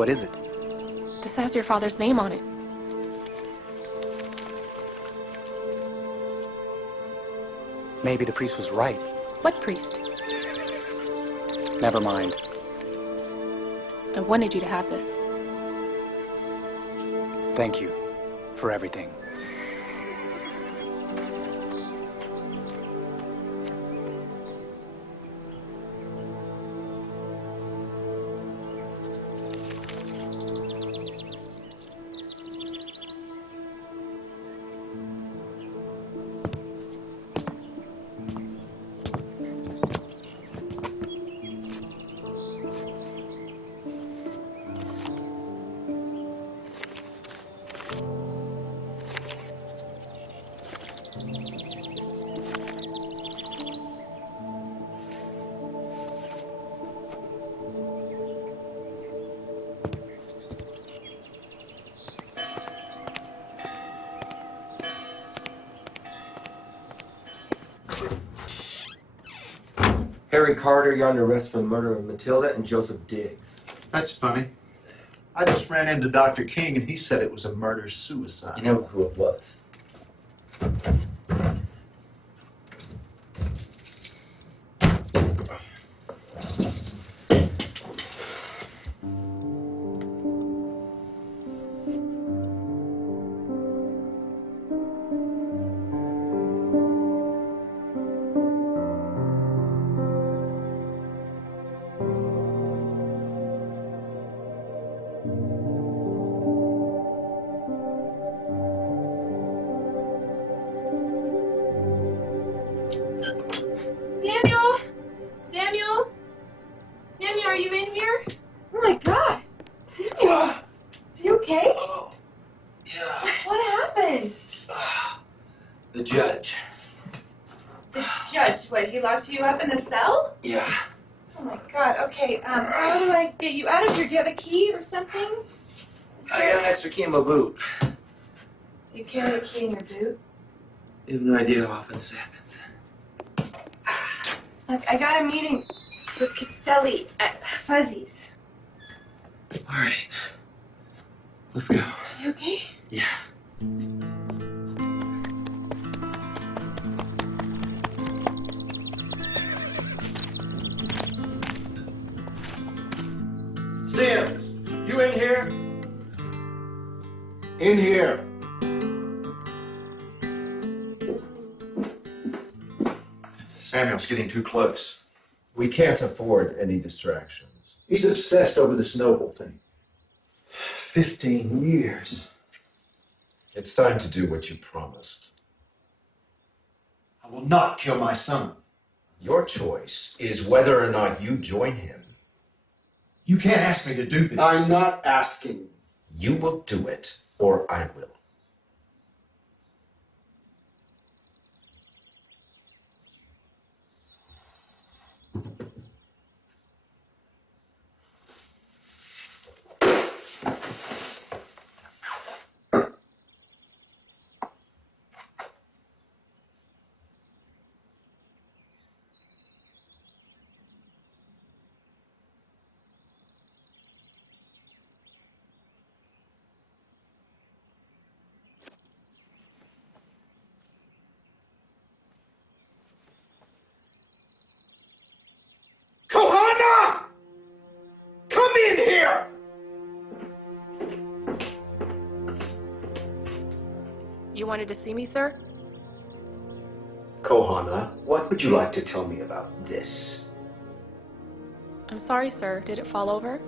What is it? This has your father's name on it. Maybe the priest was right. What priest? Never mind. I wanted you to have this. Thank you for everything. Harry Carter, you're under arrest for the murder of Matilda and Joseph Diggs. That's funny. I just ran into Dr. King and he said it was a murder-suicide. You know who it was. Samuel! Samuel! Samuel, are you in here? Oh my God! Samuel! Are you okay? Yeah. What happened? The judge. The judge, what, he locked you up in the cell? Yeah. Oh my God, okay, how do I get you out of here? Do you have a key or something? I got an extra key in my boot. You carry a key in your boot? You have no idea how often this happens. Look, I got a meeting with Castelli at Fuzzy's. All right. Let's go. You okay? Yeah. Sims, you in here? In here. Samuel's getting too close. We can't afford any distractions. He's obsessed over this Noble thing. 15 years. It's time to do what you promised. I will not kill my son. Your choice is whether or not you join him. You can't ask me to do this. I'm not asking. You will do it, or I will. Kohana! Come in here! You wanted to see me, sir? Kohana, what would you like to tell me about this? I'm sorry, sir. Did it fall over?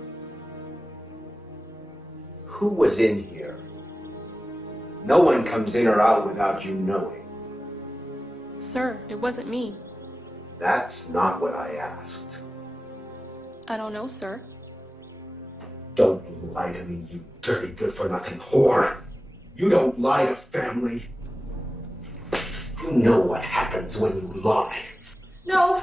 Who was in here? No one comes in or out without you knowing. Sir, it wasn't me. That's not what I asked. I don't know, sir. Don't lie to me, you dirty good-for-nothing whore. You don't lie to family. You know what happens when you lie. No!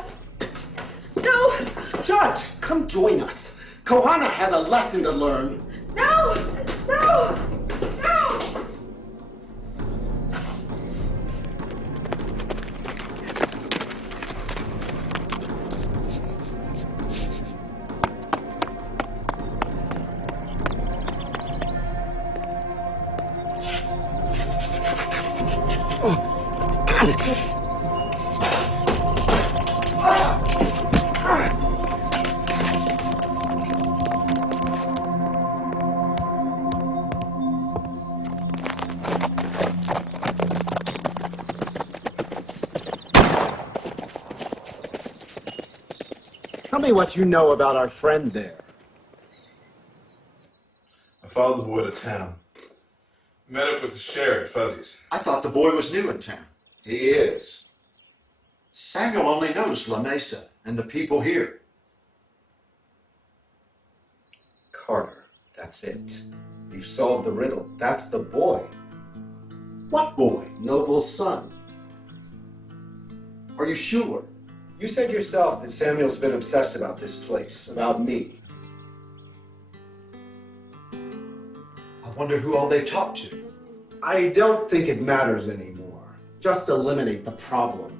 No! Judge, come join us. Kohana has a lesson to learn. No! No! No! me what you know about our friend there. I followed the boy to town. Met up with the sheriff, Fuzzies. I thought the boy was new in town. He is. Samuel only knows La Mesa and the people here. Carter, that's it. You've solved the riddle. That's the boy. What boy? Noble's son. Are you sure? You said yourself that Samuel's been obsessed about this place, about me. I wonder who all they talked to. I don't think it matters anymore. Just eliminate the problem.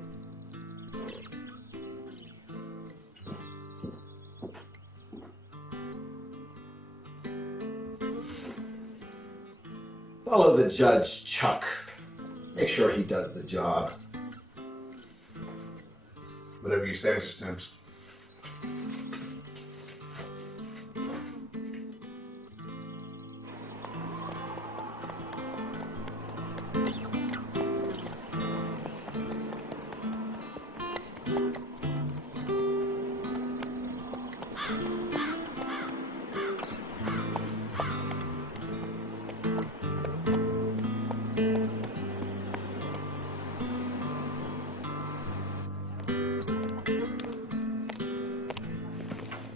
Follow the judge, Chuck. Make sure he does the job. Whatever you say, Mr. Sims.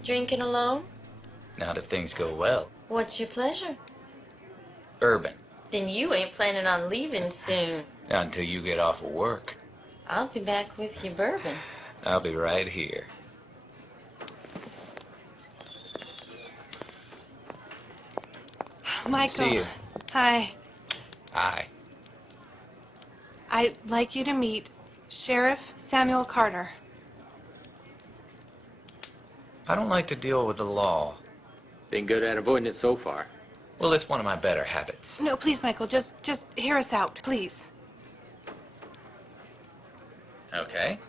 Drinking alone? Not if things go well. What's your pleasure? Bourbon. Then you ain't planning on leaving soon. Not until you get off of work. I'll be back with your bourbon. I'll be right here. Michael. See you. Hi. Aye. I'd like you to meet Sheriff Samuel Carter. I don't like to deal with the law. Been good at avoiding it so far. Well, it's one of my better habits. No, please, Michael, just hear us out, please. Okay.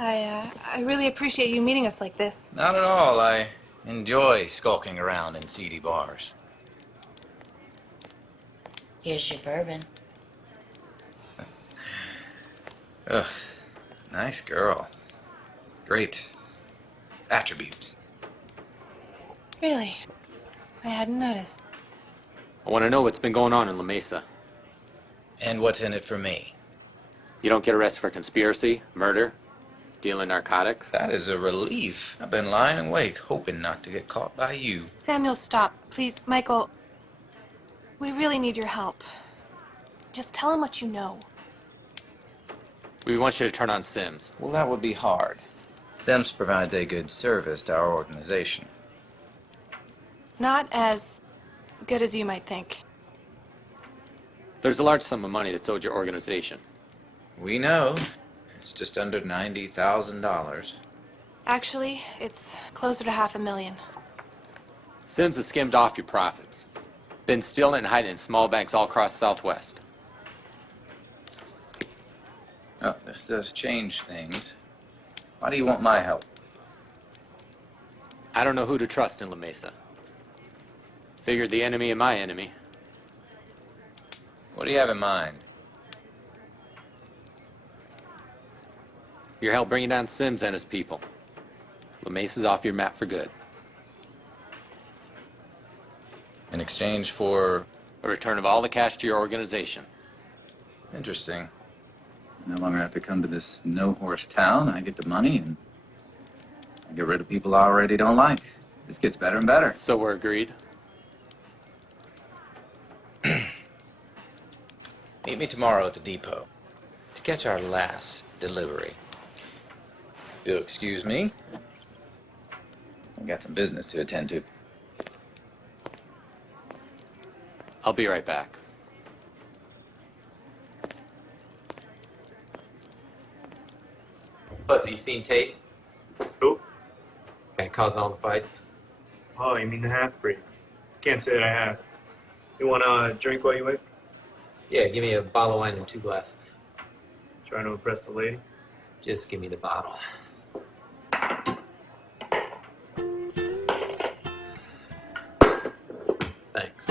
I really appreciate you meeting us like this. Not at all. I enjoy skulking around in seedy bars. Here's your bourbon. Ugh, nice girl. Great attributes. Really? I hadn't noticed. I want to know what's been going on in La Mesa. And what's in it for me? You don't get arrested for conspiracy, murder, dealing narcotics? That is a relief. I've been lying awake, hoping not to get caught by you. Samuel, stop. Please, Michael. We really need your help. Just tell him what you know. We want you to turn on Sims. Well, that would be hard. Sims provides a good service to our organization. Not as good as you might think. There's a large sum of money that's owed your organization. We know. It's just under $90,000. Actually, it's closer to $500,000. Sims has skimmed off your profits. Been stealing and hiding in small banks all across the Southwest. Oh, this does change things. Why do you want my help? I don't know who to trust in La Mesa. Figured the enemy of my enemy. What do you have in mind? Your help bringing down Sims and his people. La Mesa's off your map for good. In exchange for... A return of all the cash to your organization. Interesting. No longer have to come to this no-horse town. I get the money and I get rid of people I already don't like. This gets better and better. So we're agreed. Meet me tomorrow at the depot to catch our last delivery. You'll excuse me. I've got some business to attend to. I'll be right back. Plus, you seen Tate? Who? Guy causing all the fights. Oh, you mean the half-breed? Can't say that I have. You want a drink while you wait? Yeah, give me a bottle of wine and 2 glasses. Trying to impress the lady? Just give me the bottle. Thanks.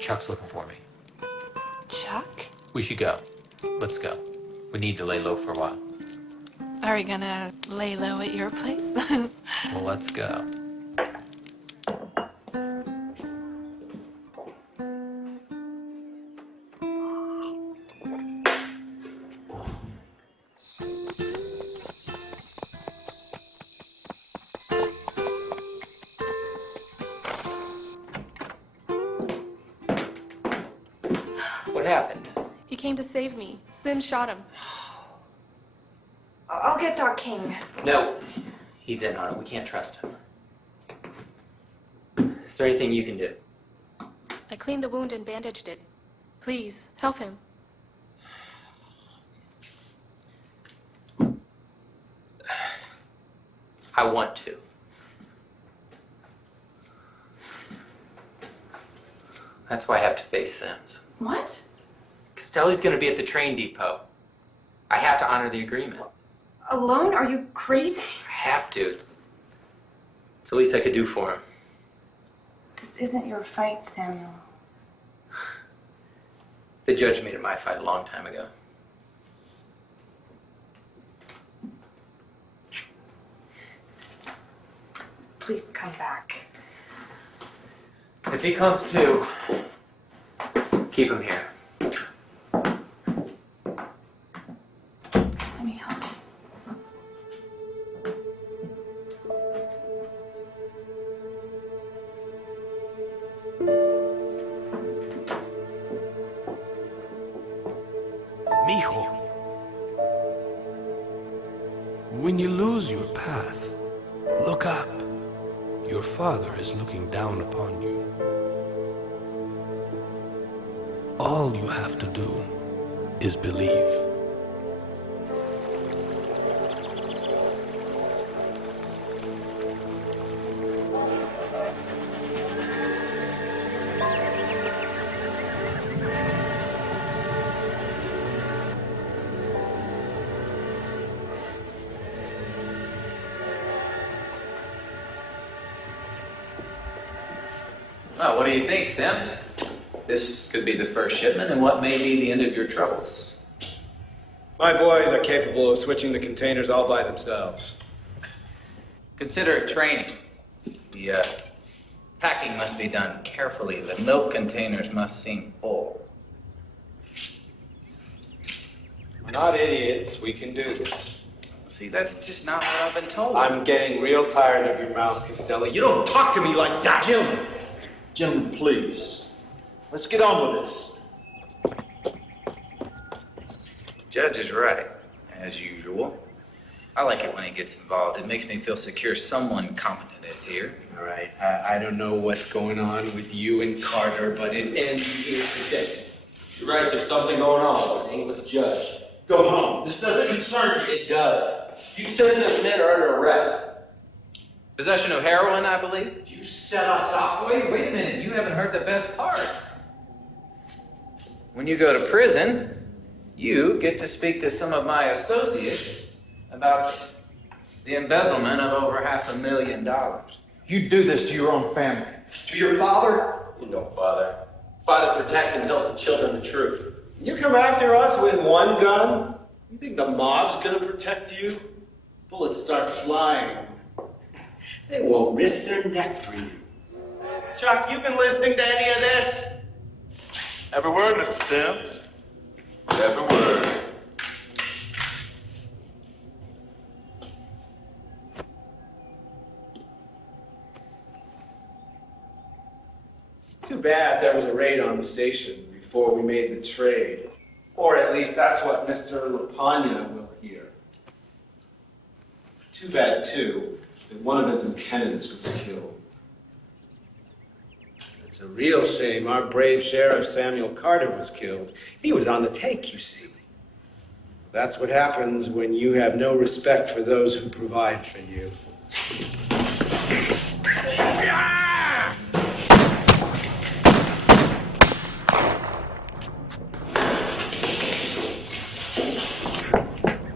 Chuck's looking for me. Chuck? We should go. Let's go. We need to lay low for a while. Are we gonna lay low at your place? Well, let's go. What happened? He came to save me. Sim shot him. I'll get Doc King. No. He's in on it. We can't trust him. Is there anything you can do? I cleaned the wound and bandaged it. Please, help him. I want to. That's why I have to face Sims. What? Costelli's gonna be at the train depot. I have to honor the agreement. Alone? Are you crazy? I have to. It's the least I could do for him. This isn't your fight, Samuel. The judge made it my fight a long time ago. Please come back. If he comes to, keep him here. Let me help you. Mijo. When you lose your path, look up. Your father is looking down upon you. All you have to do is believe. Well, what do you think, Sims? This could be the first shipment and what may be the end of your troubles. My boys are capable of switching the containers all by themselves. Consider it training. The packing must be done carefully. The milk containers must seem full. We're not idiots. We can do this. See, that's just not what I've been told. I'm getting real tired of your mouth, Costelli. You don't talk to me like that. Gentlemen, please. Let's get on with this. Judge is right, as usual. I like it when he gets involved. It makes me feel secure someone competent is here. All right. I don't know what's going on with you and Carter, but it ends here today. You're right, there's something going on. It ain't with the judge. Go home. This doesn't concern you. It does. You said those men are under arrest. Possession of heroin, I believe. You set us up. Wait a minute. You haven't heard the best part. When you go to prison, you get to speak to some of my associates about the embezzlement of over $500,000. You do this to your own family. To your father? You know, Father. Father protects and tells the children the truth. You come after us with one gun? You think the mob's gonna protect you? Bullets start flying. They won't risk their neck for you. Chuck, you been listening to any of this? Every word, Mr. Sims. Every word. Too bad there was a raid on the station before we made the trade. Or at least that's what Mr. LaPagna will hear. Too bad, too, that one of his lieutenants was killed. It's a real shame our brave Sheriff Samuel Carter was killed. He was on the take, you see. That's what happens when you have no respect for those who provide for you.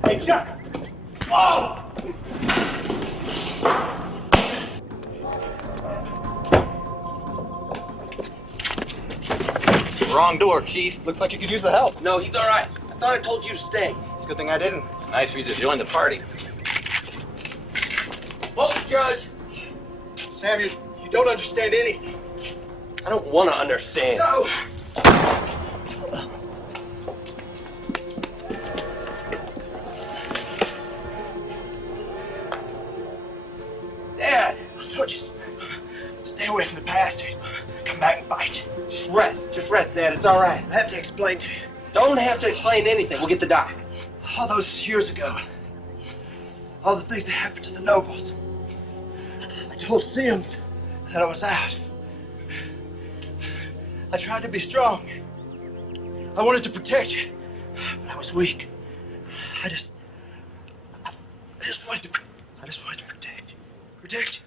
Hey, Chuck! Oh! Wrong door, Chief. Looks like you could use the help. No, he's all right. I thought I told you to stay. It's a good thing I didn't. Nice for you to join the party. Whoa, Judge! Sam, you don't understand anything. I don't want to understand. No! Dad! I told you, stay away from the past. Come back and bite. Just rest, Dad. It's all right. I have to explain to you. Don't have to explain anything. We'll get the doc. All those years ago, all the things that happened to the Nobles. I told Sims that I was out. I tried to be strong. I wanted to protect you, but I was weak. I just wanted to protect you. Protect you.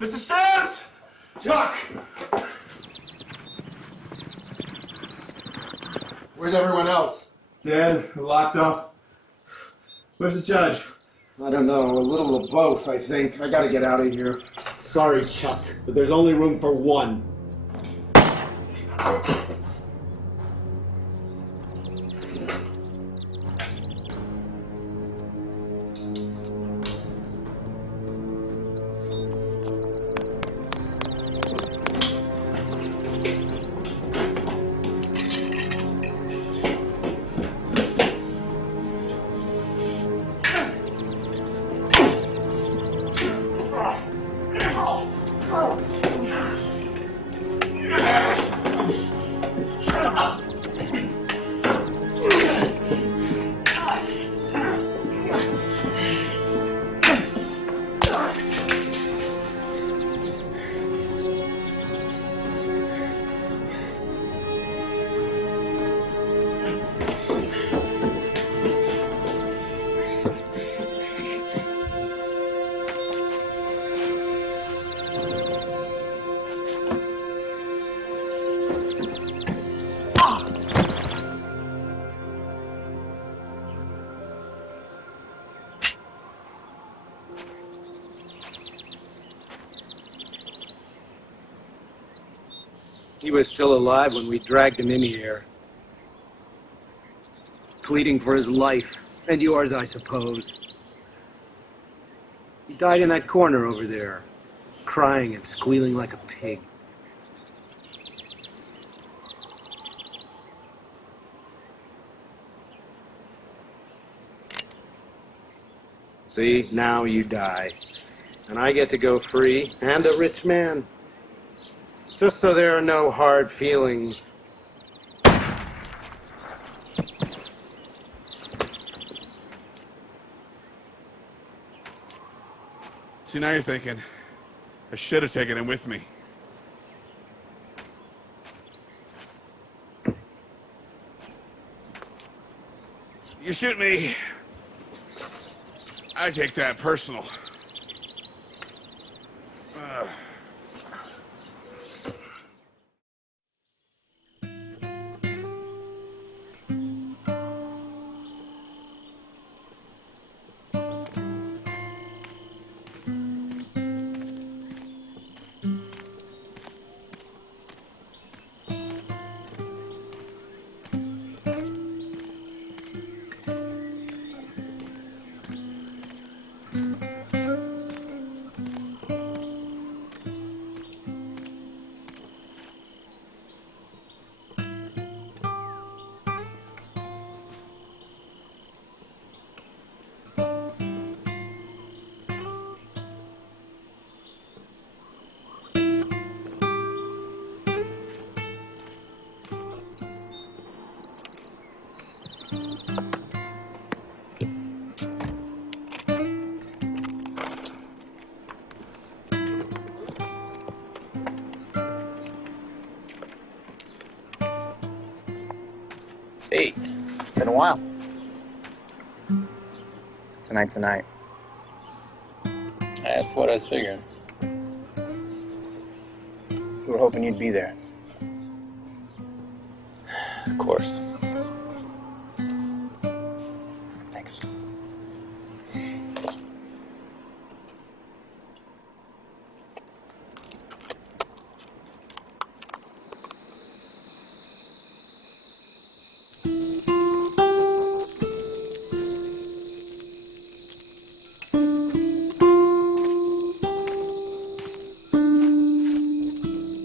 Mr. Stans! Chuck! Where's everyone else? Dead, locked up. Where's the judge? I don't know, a little of both, I think. I gotta get out of here. Sorry, Chuck, but there's only room for one. He was still alive when we dragged him in here. Pleading for his life. And yours, I suppose. He died in that corner over there, crying and squealing like a pig. See, now you die. And I get to go free, and a rich man. Just so there are no hard feelings. See, now you're thinking, I should have taken him with me. You shoot me, I take that personal. Hey. Been a while. Tonight's the night. That's what I was figuring. We were hoping you'd be there. Of course. Thanks.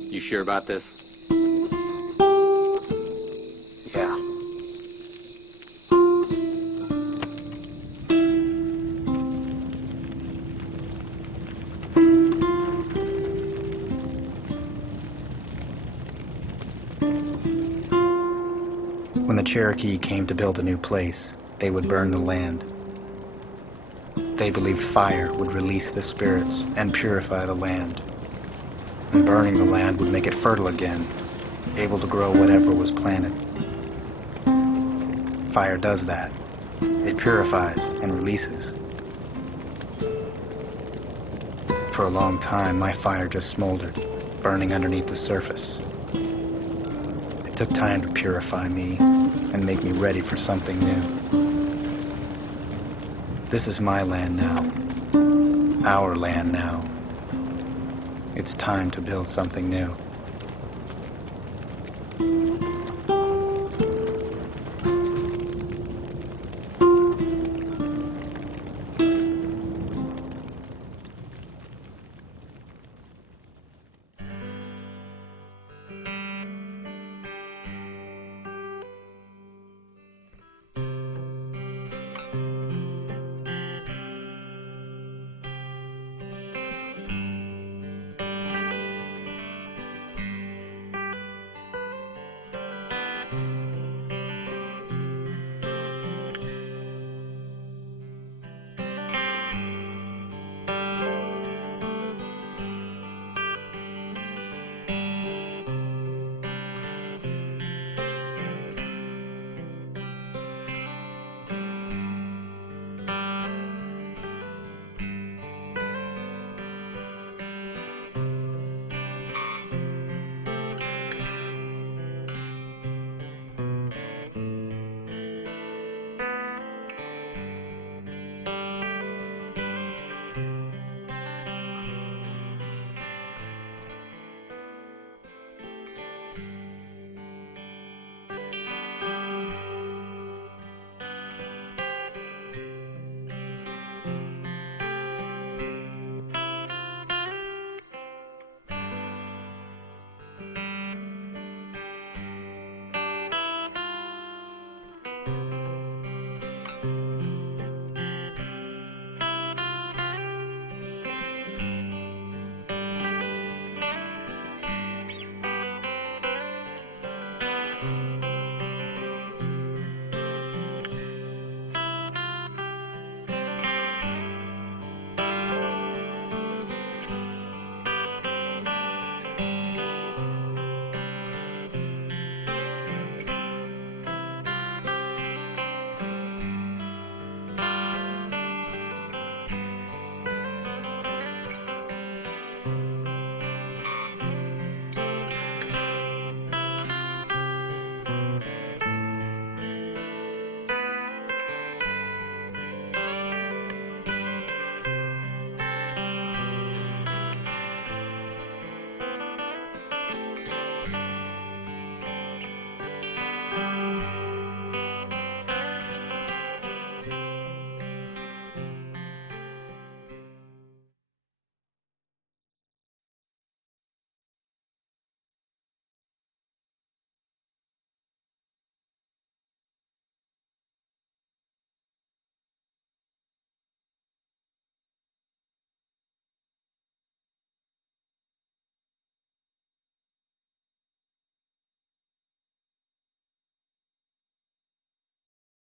You sure about this? Yeah. When the Cherokee came to build a new place, they would burn the land. They believed fire would release the spirits and purify the land. And burning the land would make it fertile again, able to grow whatever was planted. Fire does that. It purifies and releases. For a long time, my fire just smoldered, burning underneath the surface. It took time to purify me and make me ready for something new. This is my land now. Our land now. It's time to build something new.